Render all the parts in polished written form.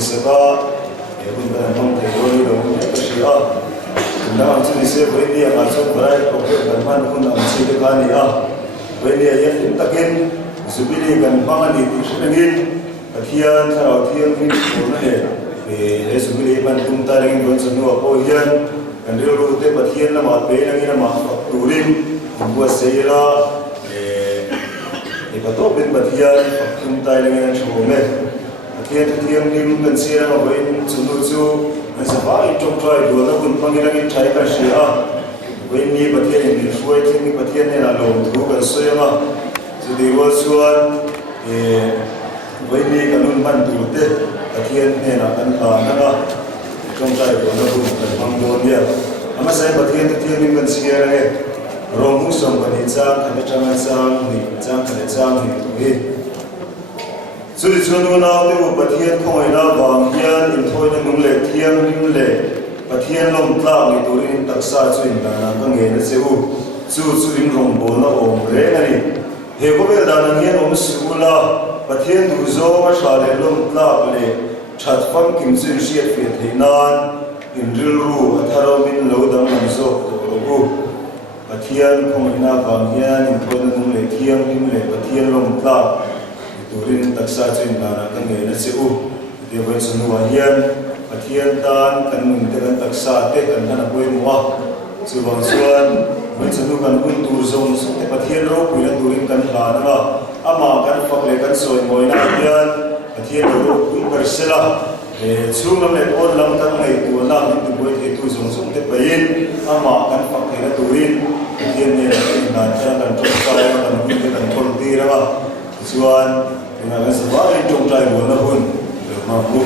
saka kun kan mong theori lo ne kasia na ang chini se voi ni ang achon barai ko kan man kun ang se de kani a voi ni ya takin subili kan pangani ti sengin pathian tharau thiam ni ko na he subili ban tum ta ring don sanu apo hian kan ru te pathian na ma pe na ina ma turin bua seila pato bin pathian tum ta ring na chome pathian thiam ni kan se na voi sunu chu sa ba in trong trai do na kun pangina in thai ka sia voi ni pathian ni fuai thing ni pathian ne na lom thu kan soyama chu di wa suan voi ni kanun ban tu te pathian ne na kan ta na trong trai do na kun kan mang do dia ama sai pathian thiam ni kan sia re rong mu som kan cha kan chang sang ni chang kan chang ni tu hi Suri chunu na te u pathian khoi na wang hian in thoi na nung le thiam rim le pathian lom tla ni turin taksa chuin ta na ka nge na cheu chu in rom bo na om re ani he ko bel da na hian om sula pathian du zo ma sha le lom tla le chat fam kim chin siat fe theinan in ril ru atharo min lo dang man zo ru pathian khoi na wang hian in thoi na nung le thiam rim le pathian lom tla turin taksa chuin dana kan nge na cheu de voi sunua hian pathian tan kan mun te kan taksa te kan hana poi muwa chuwang chuan voi sunu kan un tur zong su te pathian ro puina turin kan hla na ama kan fak le kan soi moi na hian pathian ro un persela chung lam le on lam kan ngai tu na min tu voi te tu zong su te pain ama kan fak le na turin pathian ne na cha kan tok sai kan hun te kan thol ti ra chuan ina kan sawa in trong trai bo na hun ma bu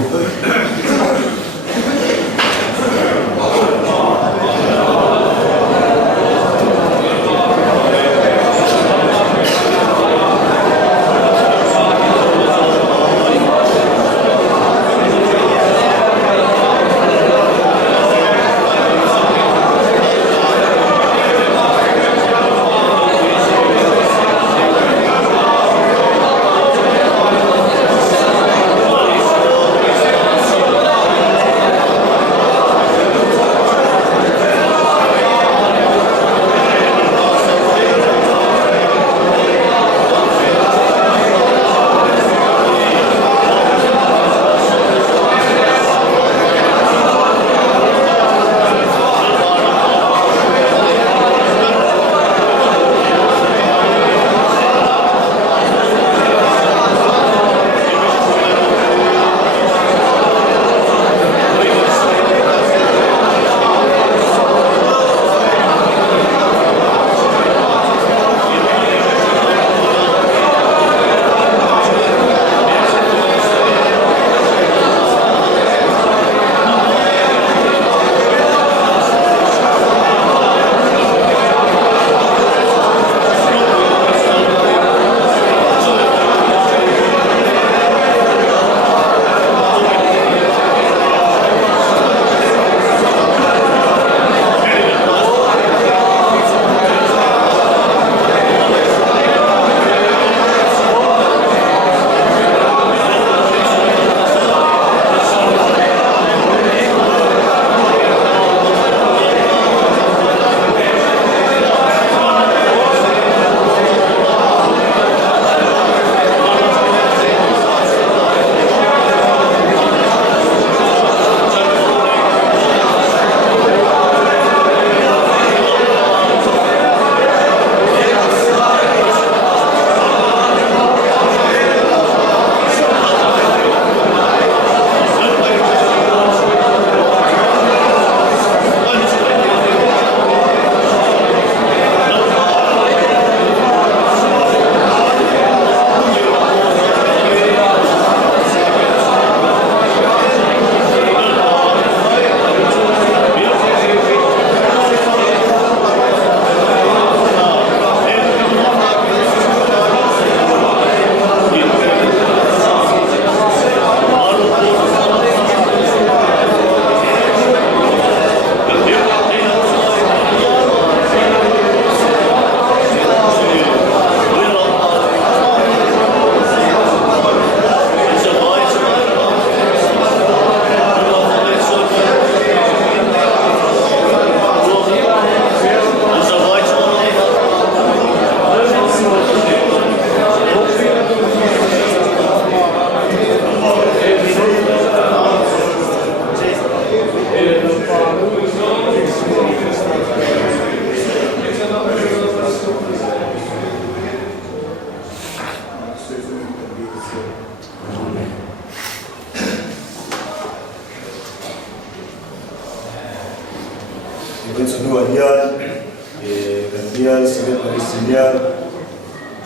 When Sunua here, Gandia, Civil Palestinian,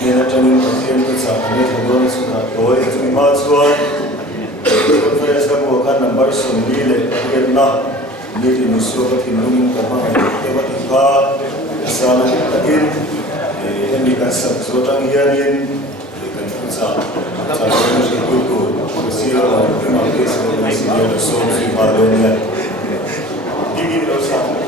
Nenatanin, Patrian, Sapanet, Bonasuna, Toy, to be Matsua, Conference of Wakan numbers on Lille, Agena, Niti Musu, Timunim, Kama, Evatika, Asana, again, Henry Kassam, Sotan Yanin, the Kansa, Salamushi Kuku, the Sierra, the Marquis of the Sierra, the Souls in Madonia. Begin your sound.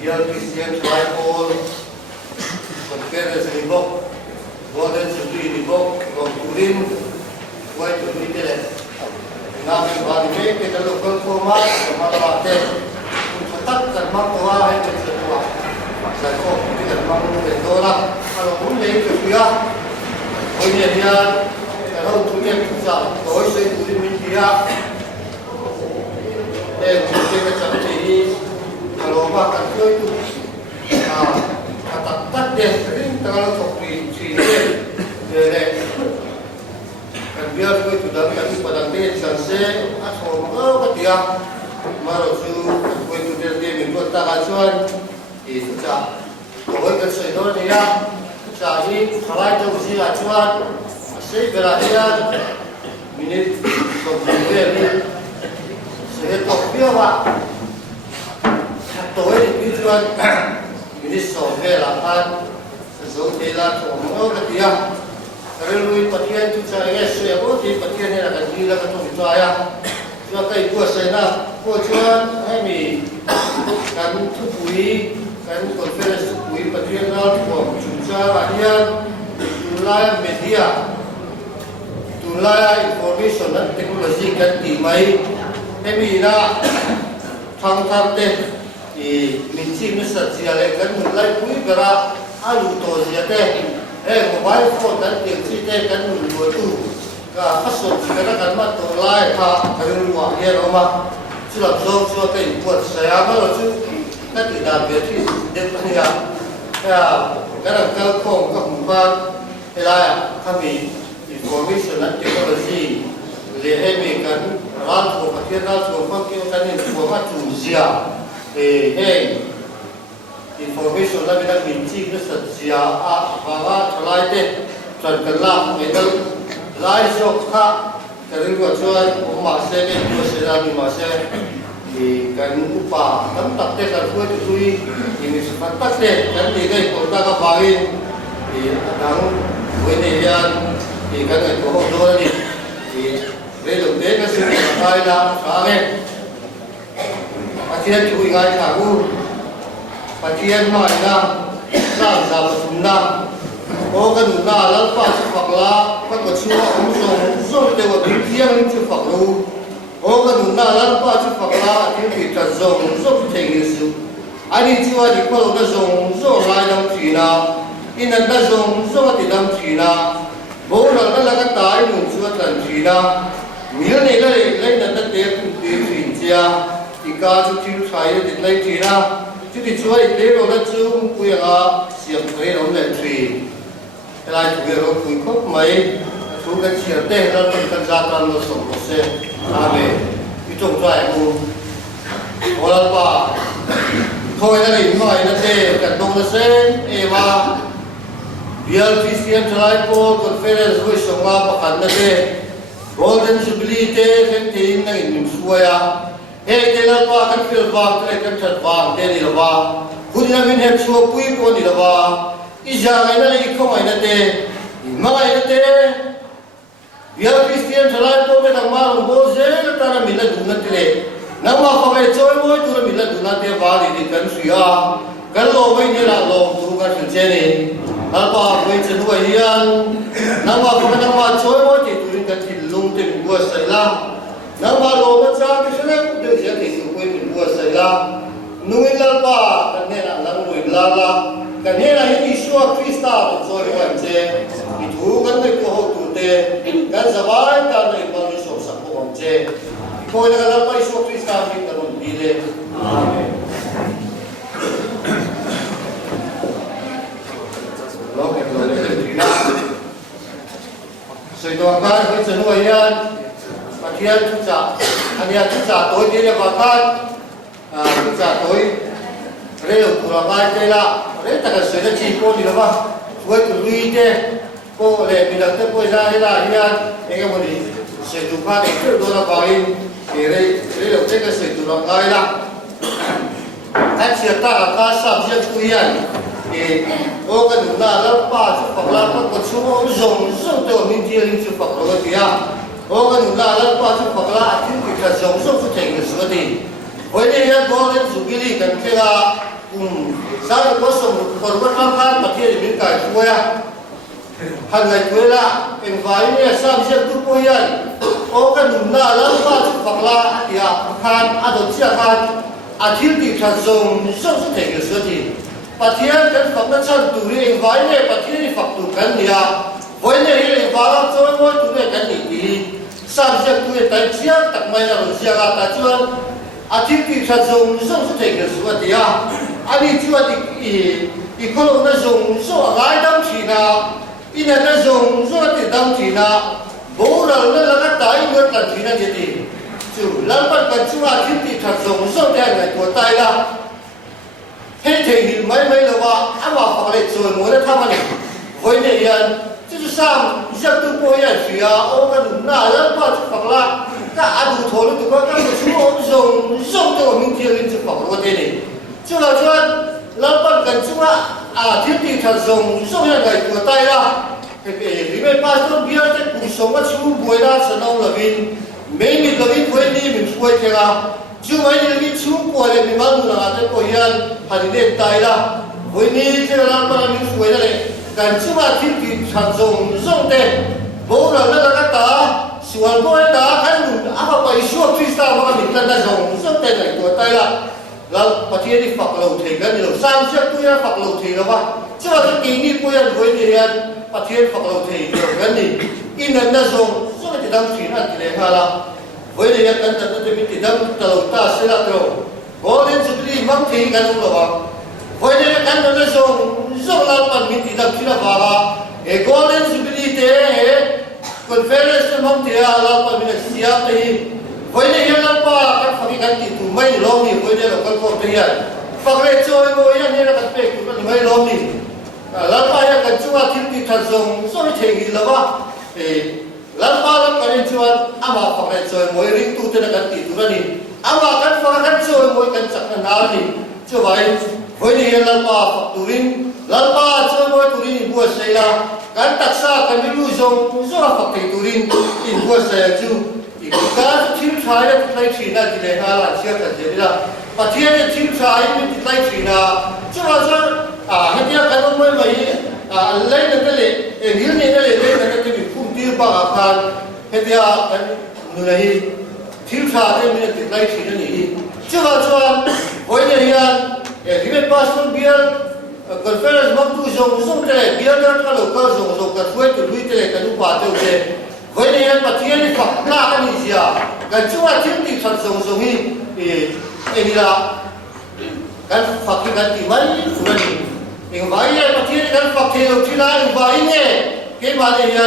Real Christian Tribal Confederacy Book golden jubilee di bok kurin white jubilee tele namin bali me ke dalam performa sama te tak kan mak tua hai ke tua saya ko kita mang ke dora kalau pun le ke dia oh dia kalau tu ke bisa toi se tu min dia tu ke macam ni kalau mak kan tu kata tak dia sering kalau kopi sini dia kan biar tu dalam kaki padang dia sanse asal mak dia marosu tu dia minta tak acuan itu cah kau itu sedor dia cah ini kalau itu mesti acuan saya berada minit sebelum ni saya tak biar pak tu ini tujuan minit sebelum kan sesuatu lah semua dia kalau patian tu saya saya pun di patian ni akan bila kan tu saya cho cây cua sấy na cua chuan hay mi cắn thuốc quý cắn còn phê là thuốc quý và thiên nó của chúng ta là hiền tu lai media tu lai information and technology cắn tỉ mấy hay mi na thang thang tê thì mình chỉ mới sợ gì là cắn một lai quý cái ra alu to gì tê mobile phone cắn tiền chi tê cắn một lúa tu cả phát xuất cái đó cần mất tổ lai thà cái luồng hiện rồi mà chứ làm sao cho cái quật xe mà rồi chứ cái gì đặc biệt thì đến bây giờ cái là cái không có hùng văn cái này kami information and technology le em kan ran ko pathian ran ko phong kêu kan information chủ zia information là bên mình chỉ cái sự zia và lại thế chuẩn cần làm cái đó lai sok kha karin ko chuan ma se ne ko se ra ni ma se thì kan upa tam tak te kan ko tui ni mi sa tak te kan ti dai ko ta ka bangin thì dang với ne yan thì kan ai ko ho do ni thì về đầu tế cái sự khai là sáng nghe pathian chui ngai thả u pathian mai na làm sao mà chúng ta ô cái đúng là lắm phải chụp phật lá các cái chúa ông dùng đều là bình thiêng chụp phật luôn ô cái đúng là lắm phải chụp phật lá thì bị trật dùng thành như sự anh đi chúa thì có cái dùng lại đâm thủy nào in là cái dùng thì đâm thủy nào bố là cái tái muốn chúa đâm thủy nào miếng này lấy là cái tiền thủy chia thì cả chú chịu phải thì lấy thủy nào chứ thì chúa thì lấy rồi nó chưa quy là xiêm cái đó là thủy lại chủ yếu là cuối khúc mấy chú cái chia tê nó cần ra toàn nó sống một xe về cái trồng xoài mù có là bà thôi là đỉnh hỏi là tê cả đông là xe mà biar Christian try po conference với sống la bà khăn là tê golden jubilee tê khen tin là in suaya tê là bà kan phiêu vàng tê kan thật vàng tê đi là bà cũng là mình hẹp chùa quý po đi là bà Ija ngay na ikho ngay na te, ima ngay na te. Biar Christian salai po me nang marong boze na tara mila dunat tile. Nang mapakay choy mo ito na mila dunat te bali di kan suya. Kan lo may nila lo turukan sa chene. Alpa may chanua iyan. Nang mapakay nang machoy mo ito turin kan tilung te mingguas sa ila. Nang malomat sa akin siya na kudin siya kitukoy mingguas sa ila. Nungin lalpa kan nila lang mo ilala. Cái này là những Yeshua Christ đã rồi hoàn chế, bị thú cái này của họ tụt thế, cái giờ vay cái này bao nhiêu số sắc của hoàn chế, coi là cái là Yeshua Christ đã bị cái luôn đi lên, amen. Lo cái lo cái gì đó, sự đoàn kết với sự nuôi nhân, và thiên chúng ta, anh em chúng ta tối đi là đoàn kết, chúng ta tối rêu của là bài tê là đấy ta cần sửa chỉ cô thì nó vào với tụi lui tê cô để mình đặt tới cô ra thế là hiền anh em muốn đi sửa tụi pha để cứ đôi là vào in thì đây đầu tiên cái sửa tụi nó ngay là anh sửa ta là ta sắm riêng tụi hiền thì ô cái đúng là lớp ba chục phật là các con số ông dùng từ mình chia lên chục phật rồi kìa ô cái đúng là lớp ba chục phật là những cái giống số thành cái số thì với đây có đến chủ cái gì cần cái là sao có sống còn có tham khát mà kia thì mình cải chúa hành ngày cuối là em vài nè sam xem tu bôi yan ô cái nụ na lắm ba chút bạc la thì khan đồ chia khan thiếu thì thật dùng rất rất thể hiện sự thì bà thiên cái phật nó chân tụ đi em vài nè bà thiên đi phật tụ cái gì với nè em vài lắm cho mỗi tụ này cái gì thì sam xem tu tại chia tắc mai là rồi chia ra tại chưa thiếu thì thật dùng rất rất thể hiện sự thì anh đi chưa thì con nó dùng số gái đâm chỉ là in nó dùng số tiền đâm chỉ là bố rồi nó là cái tay nó là chỉ là gì thì chủ lớn bắt cần chú thiếu thì thật dùng số tiền này của tay là thế thì mấy là bà ăn vào phải rồi muốn nó tham ăn với này chứ sao giấc tu bôi chỉ ô cái đúng là lớn bắt chú phải là các ăn đủ thôi tụi con các chú dùng cho mình thiêu lên chú phải có thế này chứ là cho lớn bắt cần chú thiếu thì thật dùng số tiền này của tay là vì vậy ba tôi biết cái cuộc sống của chú bôi ra sẽ đâu là vì mấy mình là vì quên đi mình quên thế là chú mấy là vì chú bôi là mình mang đồ là cái bôi yan hành đến tay là với ní cái là ba mình quên đấy cần chú thiếu thì thật dùng tiền bố là nó là cái ta xuân bôi ta cái mình phải số phi sao mà mình cần là dùng tiền này của tay là bà thiên đi phật lầu thì cái điều sam chiếc tôi là phật lầu thì là ba chứ là cái kỳ đi quên với thì bà thiên phật lầu thì cái gì in là dùng số thì đăng chỉ là thì để là với thì cái thì mình thì đăng tàu ta sẽ là tàu có đến sự đi mang thì cái đó là với thì cái nó dùng là bạn mình thì đăng chỉ là và cái có đến sự đi thế conference mang thì là bạn mình siap thì với này là ba các phong cách thì tụi mấy lông thì với này là con phong cách này phong cách chơi với này là các bệ tụi mấy lông thì là ba là cái chúa thiếu thì thật dùng số thể hiện là ba thì là ba là cái chúa ama phong cách chơi với riêng tụi này cái tụi này ama cái phong cách chơi với cái chắc là nào thì chưa vậy với này là ba tụi riêng là ba chơi với tụi này bùa xây là cái đặc sắc cái ví dụ dùng số phong cách tụi này in bùa xây chứ cái thiếu trái là thay chỉ là chỉ để là chia cái gì là và thiên là thiếu trái mình thay chỉ là chứ là sao hiện giờ cái ông mới lấy cái này hiểu này lấy cái mình phun tiêu bằng khan hiện giờ cái người này thiếu trái thì mình thay chỉ là gì chứ là sao với này thì mình pass on bill conference mang tu dùng cái bill đó là local dùng cái thuê từ lui cái cái lúc bảo tiêu với này mà thiên thì phật là cái gì cái chúa thiên thì thật dùng thì là cái phật thì cái gì mấy người nhưng vậy mà thiên cái phật thì lúc thì là vậy nè cái mà này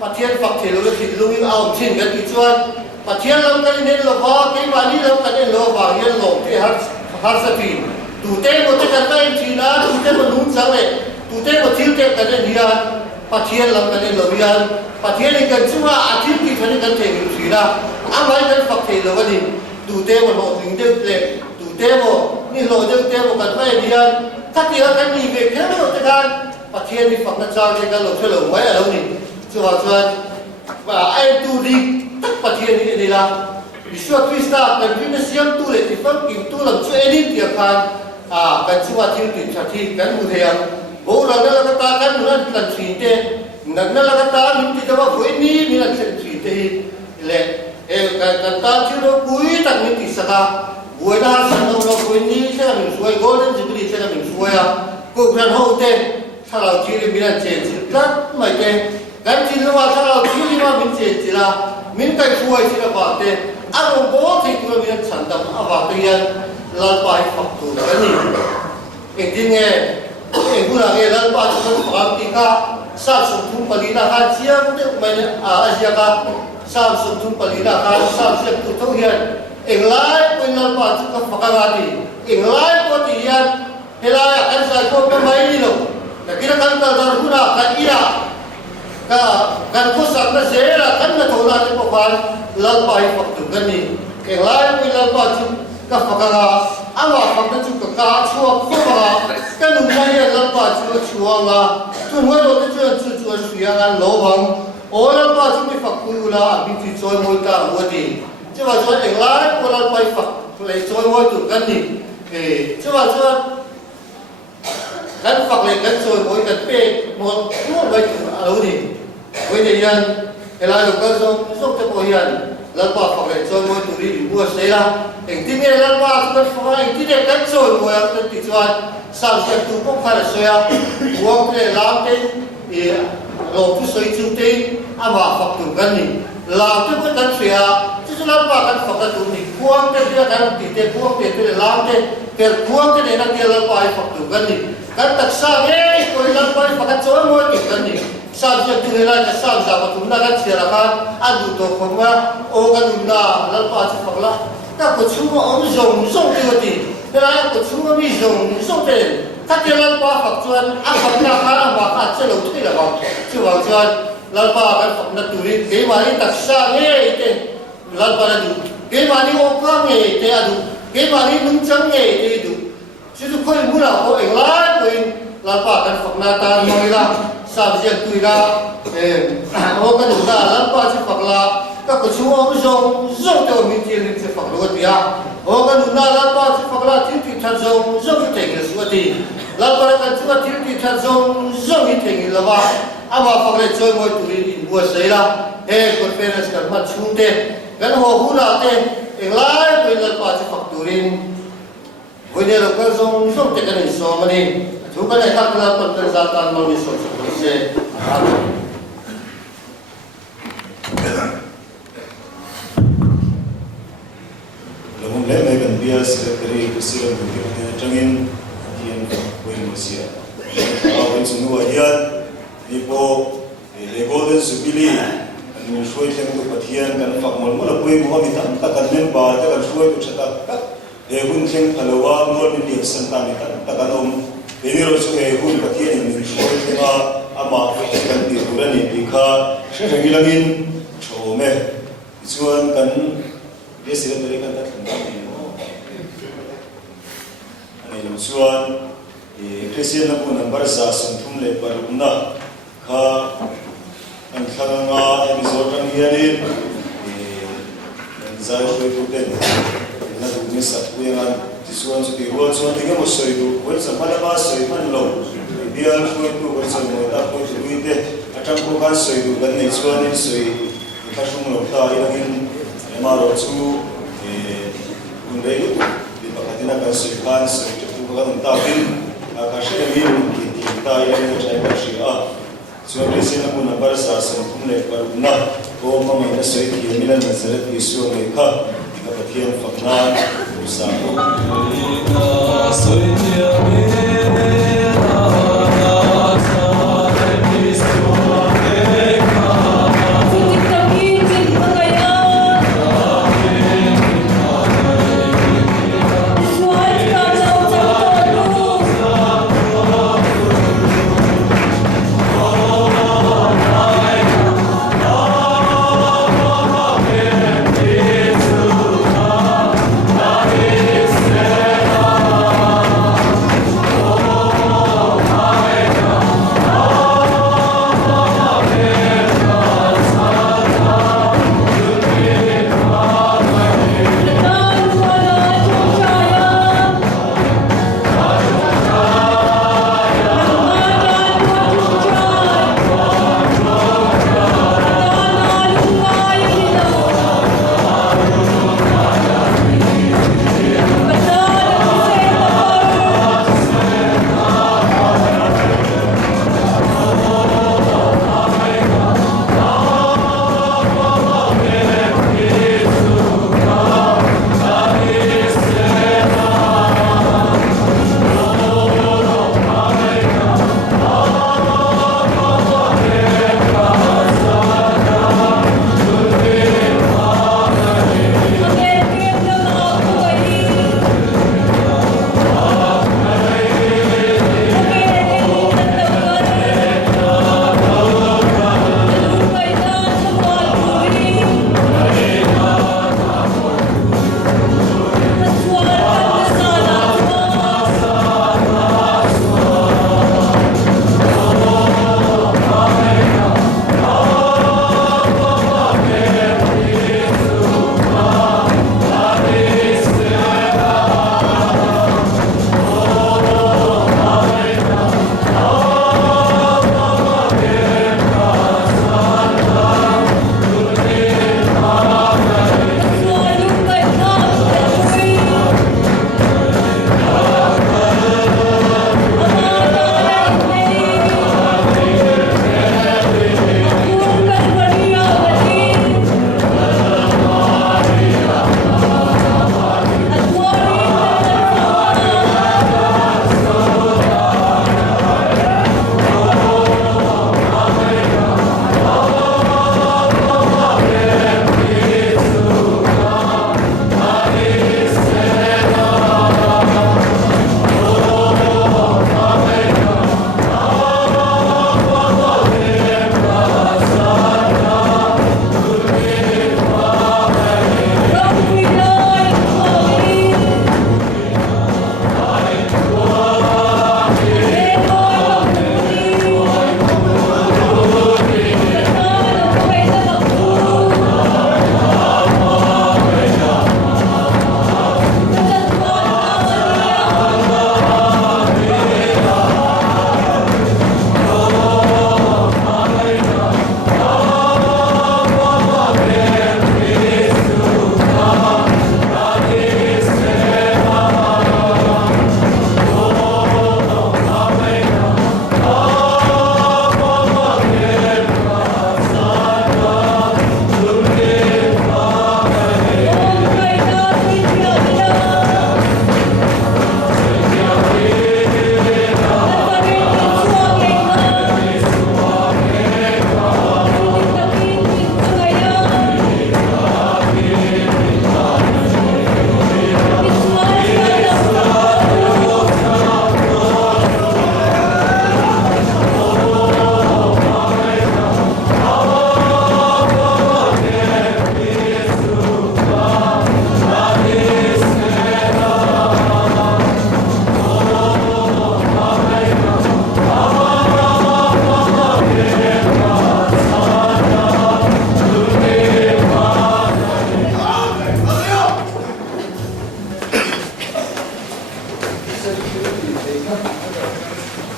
mà thiên phật thì lúc thì lúc ao thiên cái gì chúa mà thiên làm cái nên là vào cái mà đi làm cái nên là vào hiện lộ thì har sa phi tu te một cái cái gì là tu te một đúng sáng này tu te một thiên cái nên gì mà thiên làm cái nên là gì bà thiên này cần chúng ta thiếu thì phải cần thể hiện gì là mấy cái phật thì là cái gì đủ tế một lộ trình tiêu lệ đủ tế một như lộ tiêu tế một cần phải đi ăn các thì cái gì về cái lộ cái gan bà thiên thì phật nó cho cái lộ chơi lộ mấy ở đâu nhỉ chưa vào chưa và ai tu đi tất bà thiên như thế là vì suốt Krista cần vì nó siam tu lệ thì phân kim tu làm cho edit tiệc khan cần chúng ta thiếu thì chả thi cần một thề bố là nó là cái ta cần nó cần chỉ thế nó là cái ta mình thì đâu với ní mình là chỉ thì lệ cái ta chứ nó cuối tặng mình thì sao buổi đó sang đâu nó với ní sẽ là mình xuôi golden jubilee sẽ là mình xuôi cuộc gần hậu thế sao là chỉ mình là chỉ rất mấy cái chỉ là sao là chỉ mà mình chỉ là mình cái xuôi chỉ là bảo thế ông bố thì tôi mình sản phẩm vào tự nhiên là bài phật tu cái gì cái gì nghe cái bữa nào nghe là bài phật thì cả sam sum palina khan chiang te mai asia ka sam sum palina khan sam se tu to hian englai poinal pa chu ka phaka ni englai ko ti hian helai kan sai ko ka mai ni lo na kira kan ta dar huna kan ira ka kan ko sak na zera kan na thona te ko khan lal pai phak tu kan ni englai poinal pa chu ka phaka ama phak chu ka chuak ko ba kan nu mai lal pa chu chuanga tu moi lo te chu suya ngan lo bang ola pa chu mi phak ku la mi ti choi moi ta wo ti chu ba choi eng lai ko la pai phak le choi moi tu kan ni chu ba chu kan phật le kan soi boi kan pe một vai alo ni với đây yan là lúc cái giống cái bồi yan là qua phật le soi boi tu đi bua sei la anh tin nghe là qua cái phật anh tin nghe kan soi boi cái tí chuan sao sẽ tu bốc khai là soi à buông cái làm cái lột cái soi chung tên à mà phật tu cái này làm cái bữa kan soi à chứ là qua kan phật tu đi buông cái dia kan tí te buông cái làm cái buông cái này là là qua phật tu cái này kan tak sa nghe coi là qua phật soi boi cái này sao sẽ tu là cái sao sao mà chúng ta kan soi là kan ăn đủ to không mà ô kan chúng ta là qua phật là các cái chúng ông dùng cái gì thế là cái chúng mình dùng tiền các cái lần qua phật chuan ăn phật na khá mà khá sẽ đầu tiên là bằng chứ bằng chuan lần qua cái phật na tu đi cái mà đi đặc sa nghe thế lần qua là đủ cái mà đi ô qua nghe thế là đủ cái mà đi nung trắng nghe thế đủ chứ tôi không muốn là có ảnh lái của lần qua cái phật na ta nói là sao sẽ tu ra ô cái đủ ra lần qua chứ phật là các cái chúng ông dùng cho mình tiền thì phật luôn bia ô cái đủ ra lần qua chứ phật là thiên thiên thần dùng cái tiền là suy đi lần qua cái chúng ta thiên thiên thần dùng cái tiền là ba ama phật lại chơi môi tụi đi bùa sấy la còn phải là cái mặt chung thế cái hồ hú là thế anh lái với lần qua chứ phật tụi đi với đây là cái dùng cái này số mà đi chúng cái này các là phần tân gia tăng mà đi số sẽ Lamun le mai kan bia secretary presiden bukit trangin kian ko Malaysia. Awin sunua hian ipo le golden jubilee an shoi thleng tu pathian kan fak mol mol pui mo mi tam ta kan men ba ta kan shoi tu chata ka le hun thleng phalowa mol ni ni san ta mi tam ta kan om beni ro chu he hun pathian ni shoi thenga ama kan ti turani ti kha sheng langin chome chuan kan dia sila dari kata tentang ini. Ani lucuan, Kristian aku nampak sasung le paruna, ka angkanga episode yang ini, zai shoi kupen, na dukni satu yang tisuan suti ruan suan tiga musuh itu, buat sampai apa soi man lo, dia shoi itu buat semua tak buat itu itu, acang bukan soi itu kan tisuan ini soi, kasung lo tak yang maro chu undai itu di pakatina kan sekan sekitu kan tahun kasih ini kita yang saya kasih so presiden pun nampak sasa pun lepas na ko mama ina soi ki milan nazaret Yesus mereka jika patian fakna bersama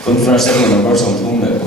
conference ko number song thum me ko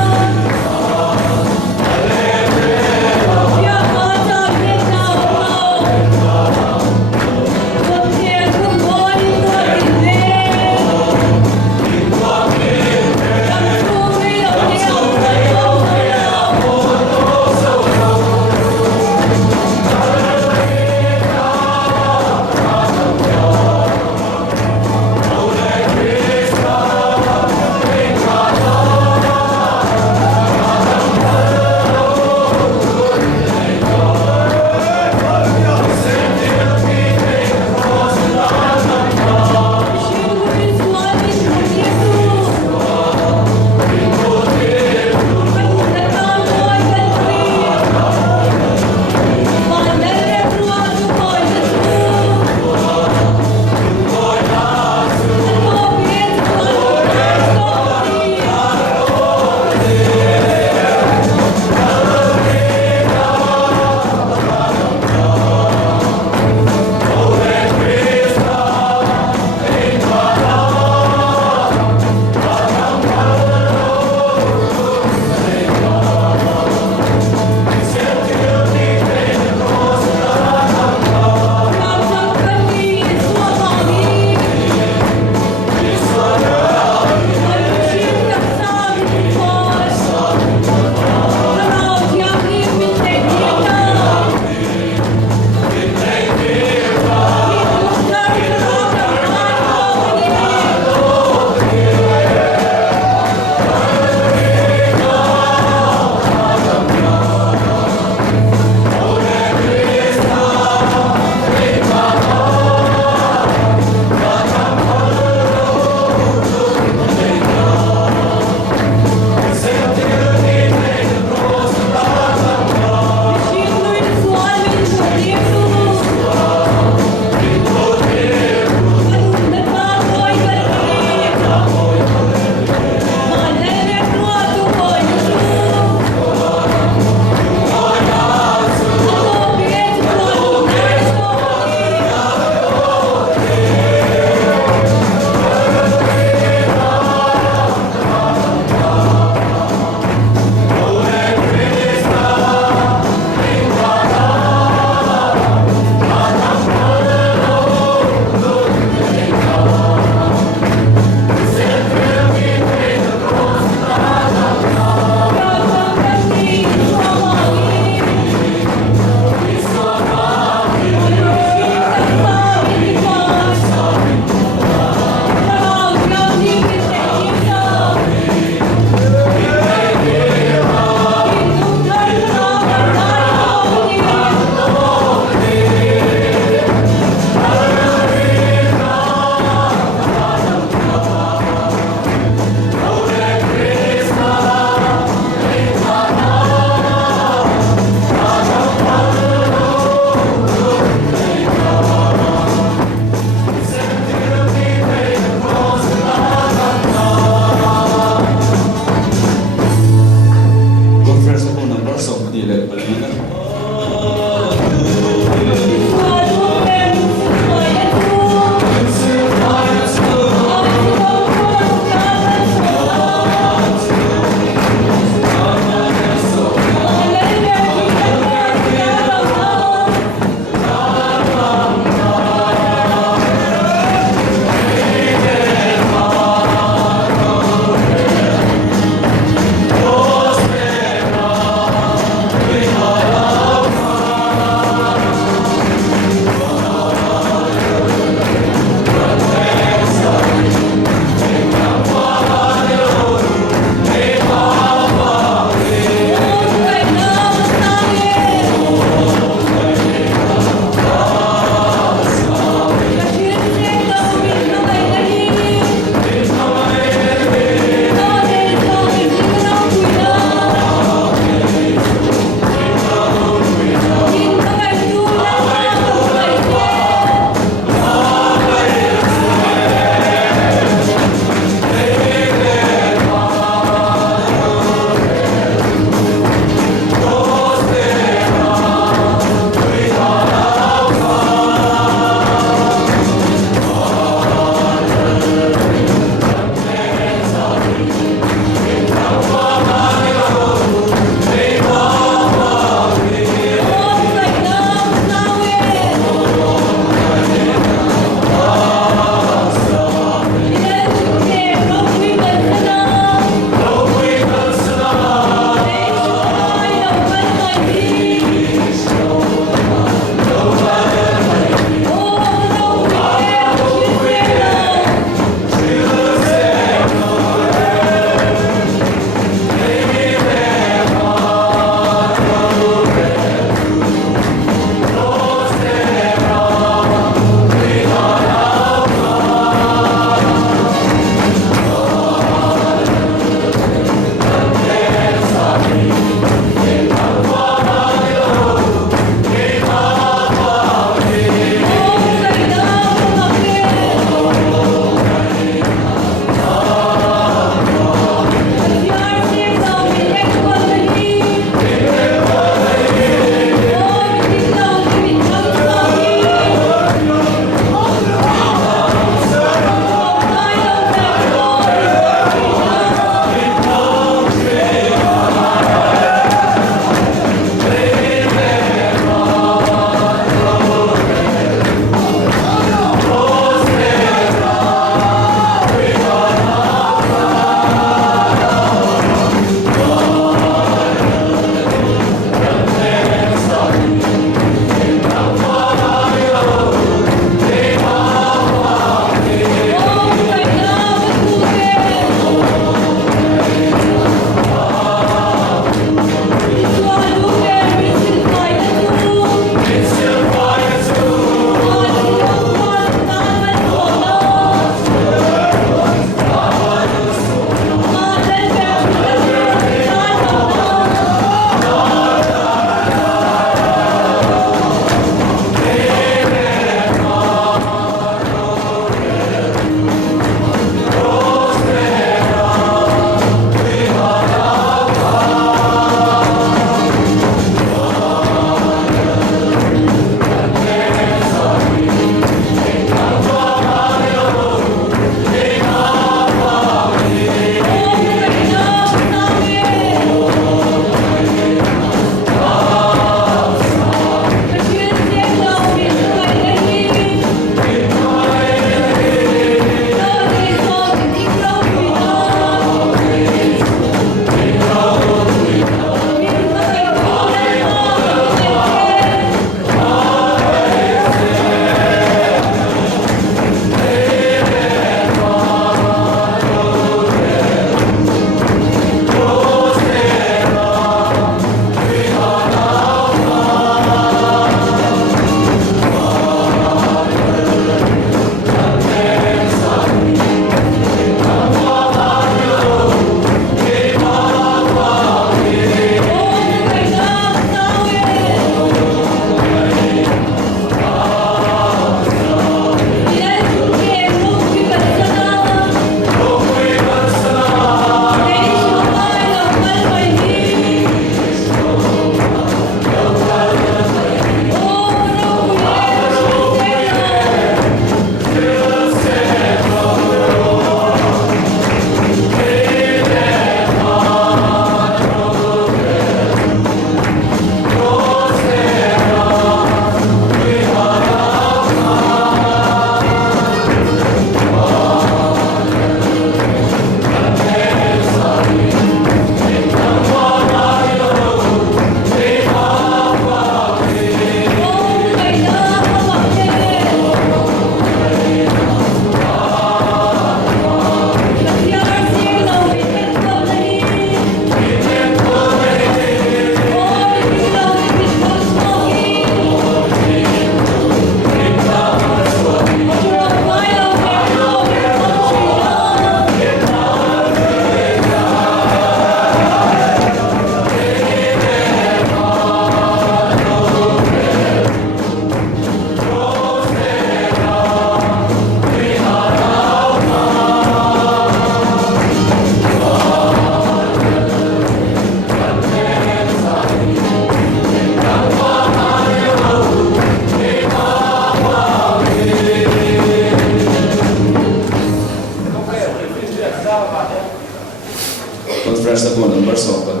first of all, number so but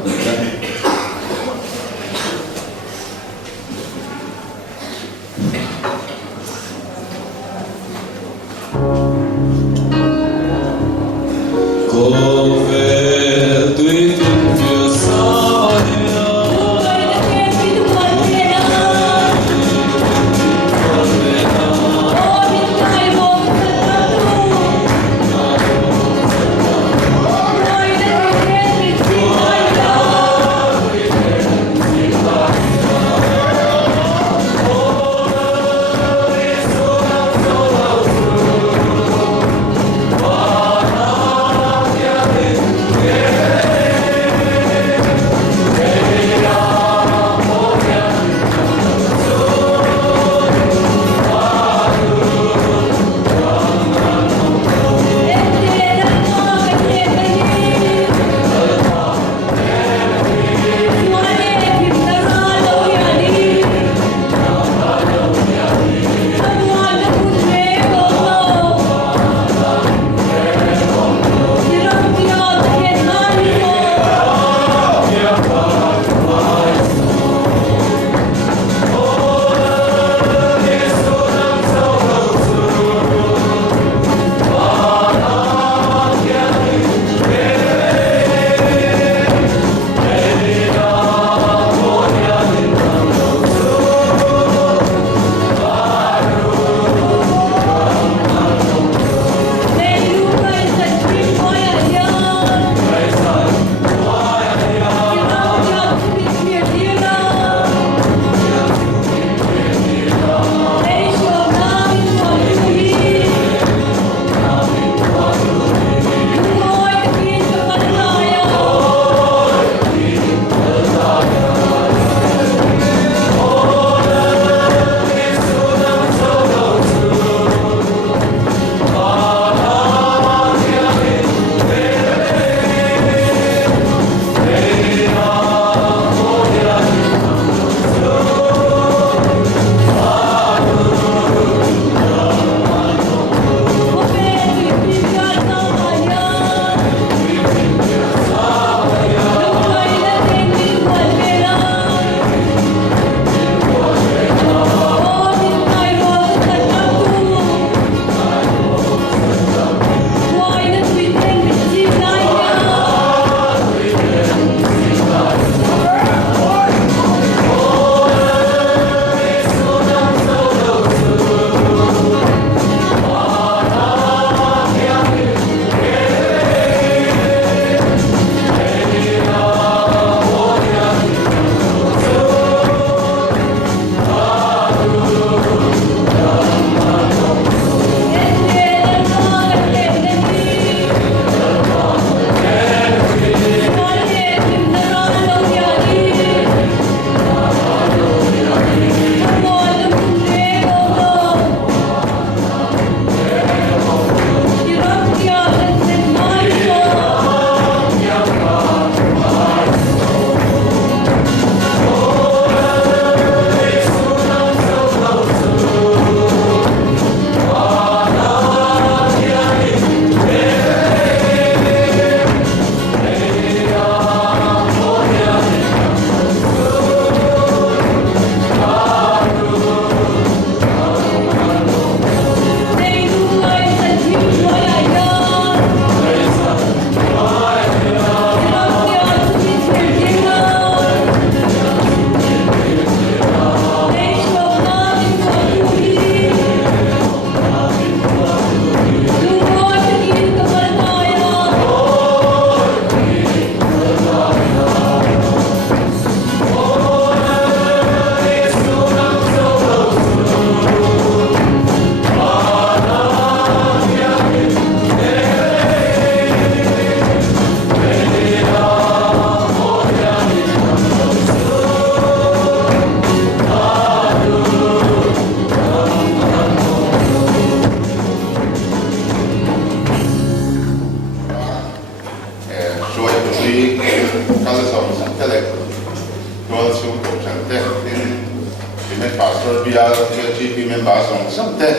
pastor biar GP members on something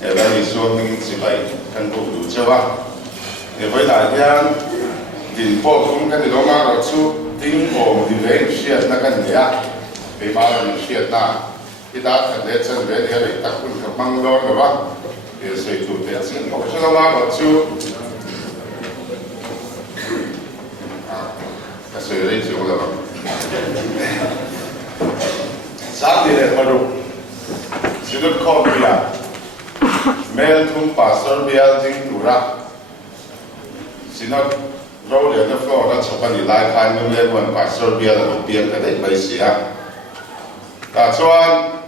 very so mingin si bai kan ko du chewa e vai la hian din po kum kan lo ma ro chu ting om di ve shiat na kan ya be ma ro shiat na ida kan le chen ve le ta kun ka mang lo lo ba e sei tu te sin ko so ma ro chu ka so re chu lo ba sa di le ma ro sidut ko ya mel tum pastor bial ding dura sinot role the floor that chapani lai khai ngum le wan pastor bial lo pian ka dei bai sia ta chuan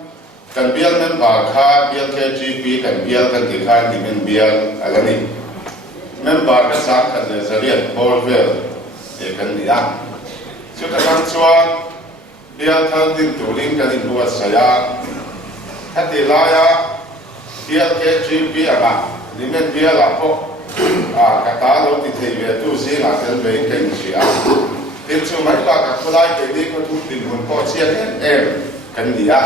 kan bial men ba kha bial KGP kan bial kan ti khan di men bial alani men ba ka sa kan le zariat bolvel e kan dia chu ta kan chuan bial thal din tuling kan in buat saya hati laya bial KGP ama di men bial apo kata lo ti thei ve tu si la sen ve ken sia tin chu mai ba ka khulai ke ni ko tu tin hun ko chia em kan dia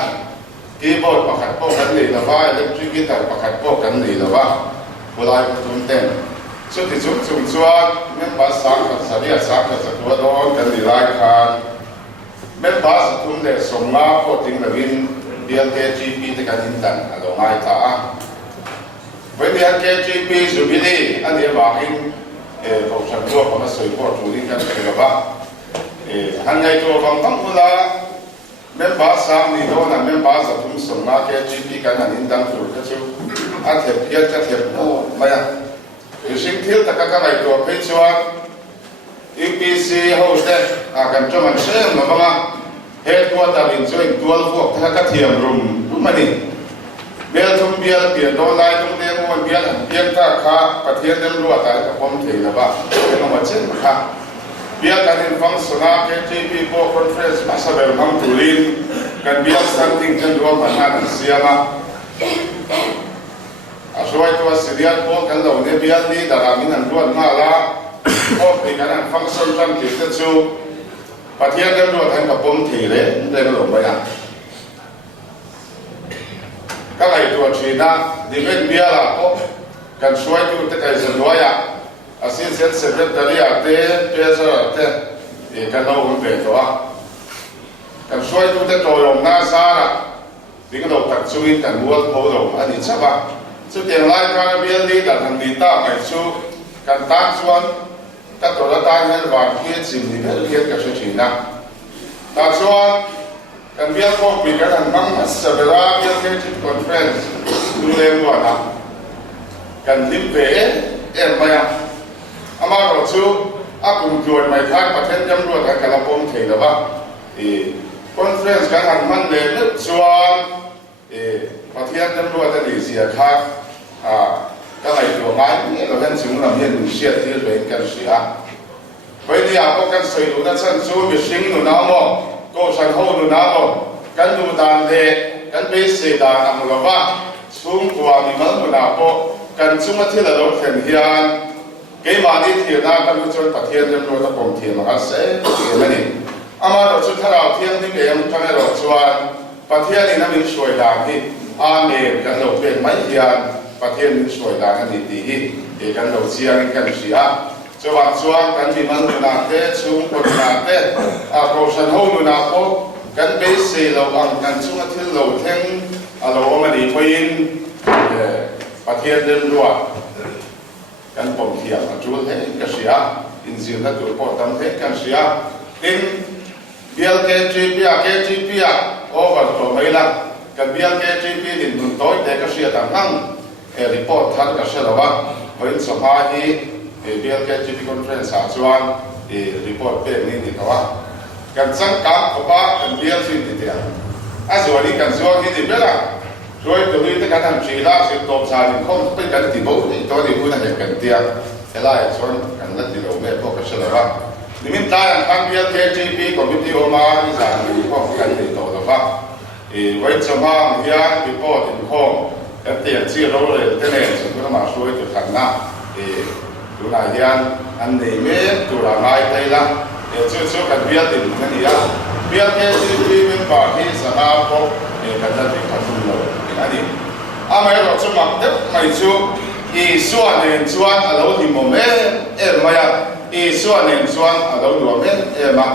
keyboard pakhat po kan nei la ba electric guitar pakhat po kan nei la ba khulai ko tu ten chu ti chu chung chuan men ba sa ka saria sa ka sa ko do kan ni lai khan men ba sa tum le somma ko ting la win bial ke GP te kan in tan alo mai ta với những KGP Jubilee anh em bảo anh cầu sản xuất của nó sôi bỏ chủ đi cái này là ba hàng ngày tôi vắng vắng thôi là mấy bà sáng đi đâu là mấy bà giờ chúng sống mà KGP cái này nên đang chủ cái chú anh thiệp kia cái thiệp ô mày à sinh thiếu tất cả các ngày tôi phải cho UPC host cần cho mình xem mà vâng à hết qua ta bình cho anh tuân phục theo các thiệp rùng đúng mà đi biar thum biar biar do lai thum de mo biar biar ta kha pathian dem ru ata ka pom thei la ba no ma chen kha biar kan in function ke GP po conference masaber ham tulin kan biar something kan ro ma na siama asoi to sidial po kan lo ne biar ni daramin an ru ma la po ni kan function tam ki te chu pathian dem ru ata ka pom thei le de lo ba ya các ngày tuần chỉ na đi bên bia là có cần xoay tu tất cả dân loài à xin xét secretary à thế treasurer thế thì cần đâu cũng về đó cần xoay tu tất cả lòng na sa là đi cái đầu tập trung cần mua thấu đầu anh đi chắc à chứ tiền lại cái bia đi là thằng đi ta ngày xưa cần tăng xuống các tổ đã tăng hơn và kia chìm thì biết biết cái sự chỉ na ta xuống kan biar ko pi kan mang sabera biar ke conference du le mo na kan lim ve em maya ama ro chu a kum juan mai than pathen jam ro ta kala pom thei la ba conference kan han man le ne chuan pathian jam ro ta ni sia kha ka ngai to mai ni lo kan chung lam yen sia ti ve kan sia vậy thì có kan soi lu na chan chu mi sing nu na mo cô sản hậu nu na mo kan du dan le kan be se dan am lo ba chung kwa mi mal nu na po kan chung ma thila lo khen hian ke ma ni thi na kan lu chon pathian jam lo ta pom thi ma se ke ma ni ama ro chu thara thiang ni em kan ro chuan pathian ni na min soi dan hi a me kan lo pe mai hian pathian min soi dan ni ti hi e kan lo chiang kan sia cho bạn chuang kan mi man nu na te chung ko na te ko san ho nu na po kan be se lo ang kan chung thil lo theng lo ma ni thoin pathian den ruwa kan pom thia chu the ka sia in zin na tu po tam the kan sia in bial ke gp over to mai la kan bial ke gp din nun toy te ka sia tam nang report than ka sia lo ba hoin so ha hi biar ke GP conference chuan report pe ni ni kawa kan sang ka ko ba kan biar sin ti dia azwali kan zo ki di bela roi to ni te kan han chi la se top sa ni khom pe kan ti bo ni to ni bu na he kan tia ela e chuan kan la ti lo me po ka sela ba ni min ta an kan biar ke GP committee o ma ni za ni ko kan ni to lo ba wai chama hian report in khom kan ti chi ro le te ne so ko ma soi to kan na tu na hian an nei me tu ra ngai tai la chu kan bial din ni ya bial ke GP min ba hi sana po kan da ti kan lo ani a mai ro chu mak de mai chu i suan nen chuan a lo ni mo me ma ya ส่วนหนึ่งส่วนเราดูเป็นมา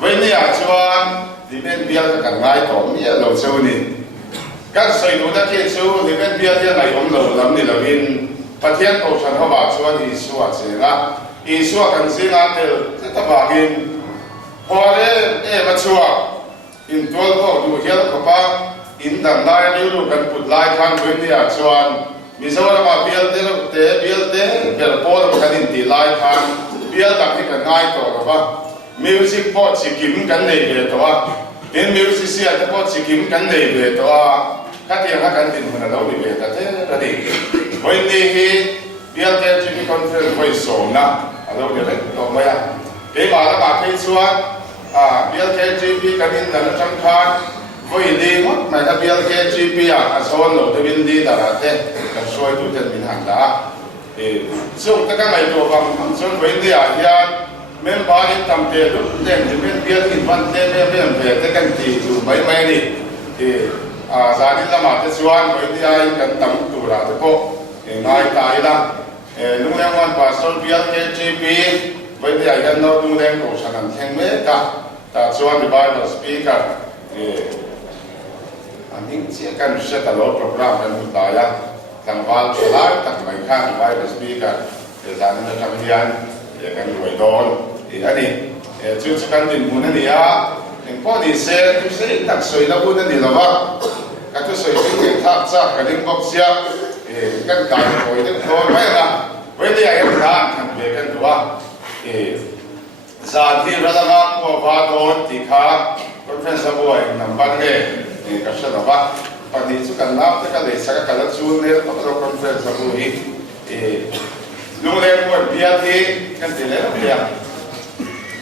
วันนี้ส่วนที่เป็นเบี้ยกันง่ายต่อมีเราเชื่อนี่การใส่ดูนักเรียนชูที่เป็นเบี้ยที่ไหนผมเราลำนี่เราวินประเทศโอชันเขาบอกส่วนอีส่วนเสียงอีส่วนกันเสียงเดียวจะต้องบอกกินพอเลยมาชัวอินตัวก็ดูเยอะกว่าอินดังได้ดูกันปุดลายทางวันนี้ส่วนมีสวัสดิ์มาเบี้ยเบี้ยเบี้ยโพดกันอินตีลายทางเบี้ยต่างที่กันง่ายต่อกับว่ามิวสิกพอสิกิมกันในเบี้ยตัวเป็นมิวสิกเสียแต่พอสิกิมกันในเบี้ยตัวข้าเทียงข้ากันติดมันเราไม่เบี้ยแต่ระดับวันนี้เบี้ยเทจิมีคอนเฟอเรนซ์ไปส่งนะเราเบี้ยเลยตัวไม่อะเกี่ยวกับมาที่ส่วนเบี้ยเทจิมีกันอินดันจังคันวันนี้มั้งไม่ถ้าเบี้ยเทจิมีส่วนเราจะบินดีตลอดเลยกันช่วยดูเต็มมินหันดาส่งตะกันไม่ตัวฟังส่วนวันนี้เมื่อบ้านทำเตลุเด่นที่เป็นเบี้ยที่มันเด่นเบี้ยเบี้ยแต่กันที่ดูไม่นี่สาธิตละมาที่ส่วนวันนี้กันตั้งตัวละแต่ก็ง่ายตายละลุงเลี้ยงวันปัสสาวะเบี้ยเทจิมีวันนี้กันเราลุงเลี้ยงโอชันนั่นแข่งเมื่อกันแต่ส่วนที่บ้านเราสปีกเกอร์อันนี้เสียกันเสร็จแล้วโปรแกรมเป็นมุดตายละทั้งวันเวลาทั้งไม่ข้างบ้านเราสปีกเกอร์สาธิตละทำเรียนกันรวยโดนอันนี้ชุดกันดินมุนนี่พอดีเสียที่เสียตักสวยแล้วมุนนี่ละว่ากันก็สวยที่ทักษะกันดิ้งบ็อกเสียกันการรวยดิ้งโดนไม่ละเวทียังทานกันเบกันตัวสาธิตระดับมัวพาโดนที่ขาคอนเฟนซ์บัวนำบังเง่ก็เชื่อว่าปฏิสุกันนับแต่ก็เลยสักการละชูเนี่ยต้องเราคอนเฟนซ์บัวอีลุงเลี้ยงวันเบียร์ที่กันตีเลี้ยงเบียร์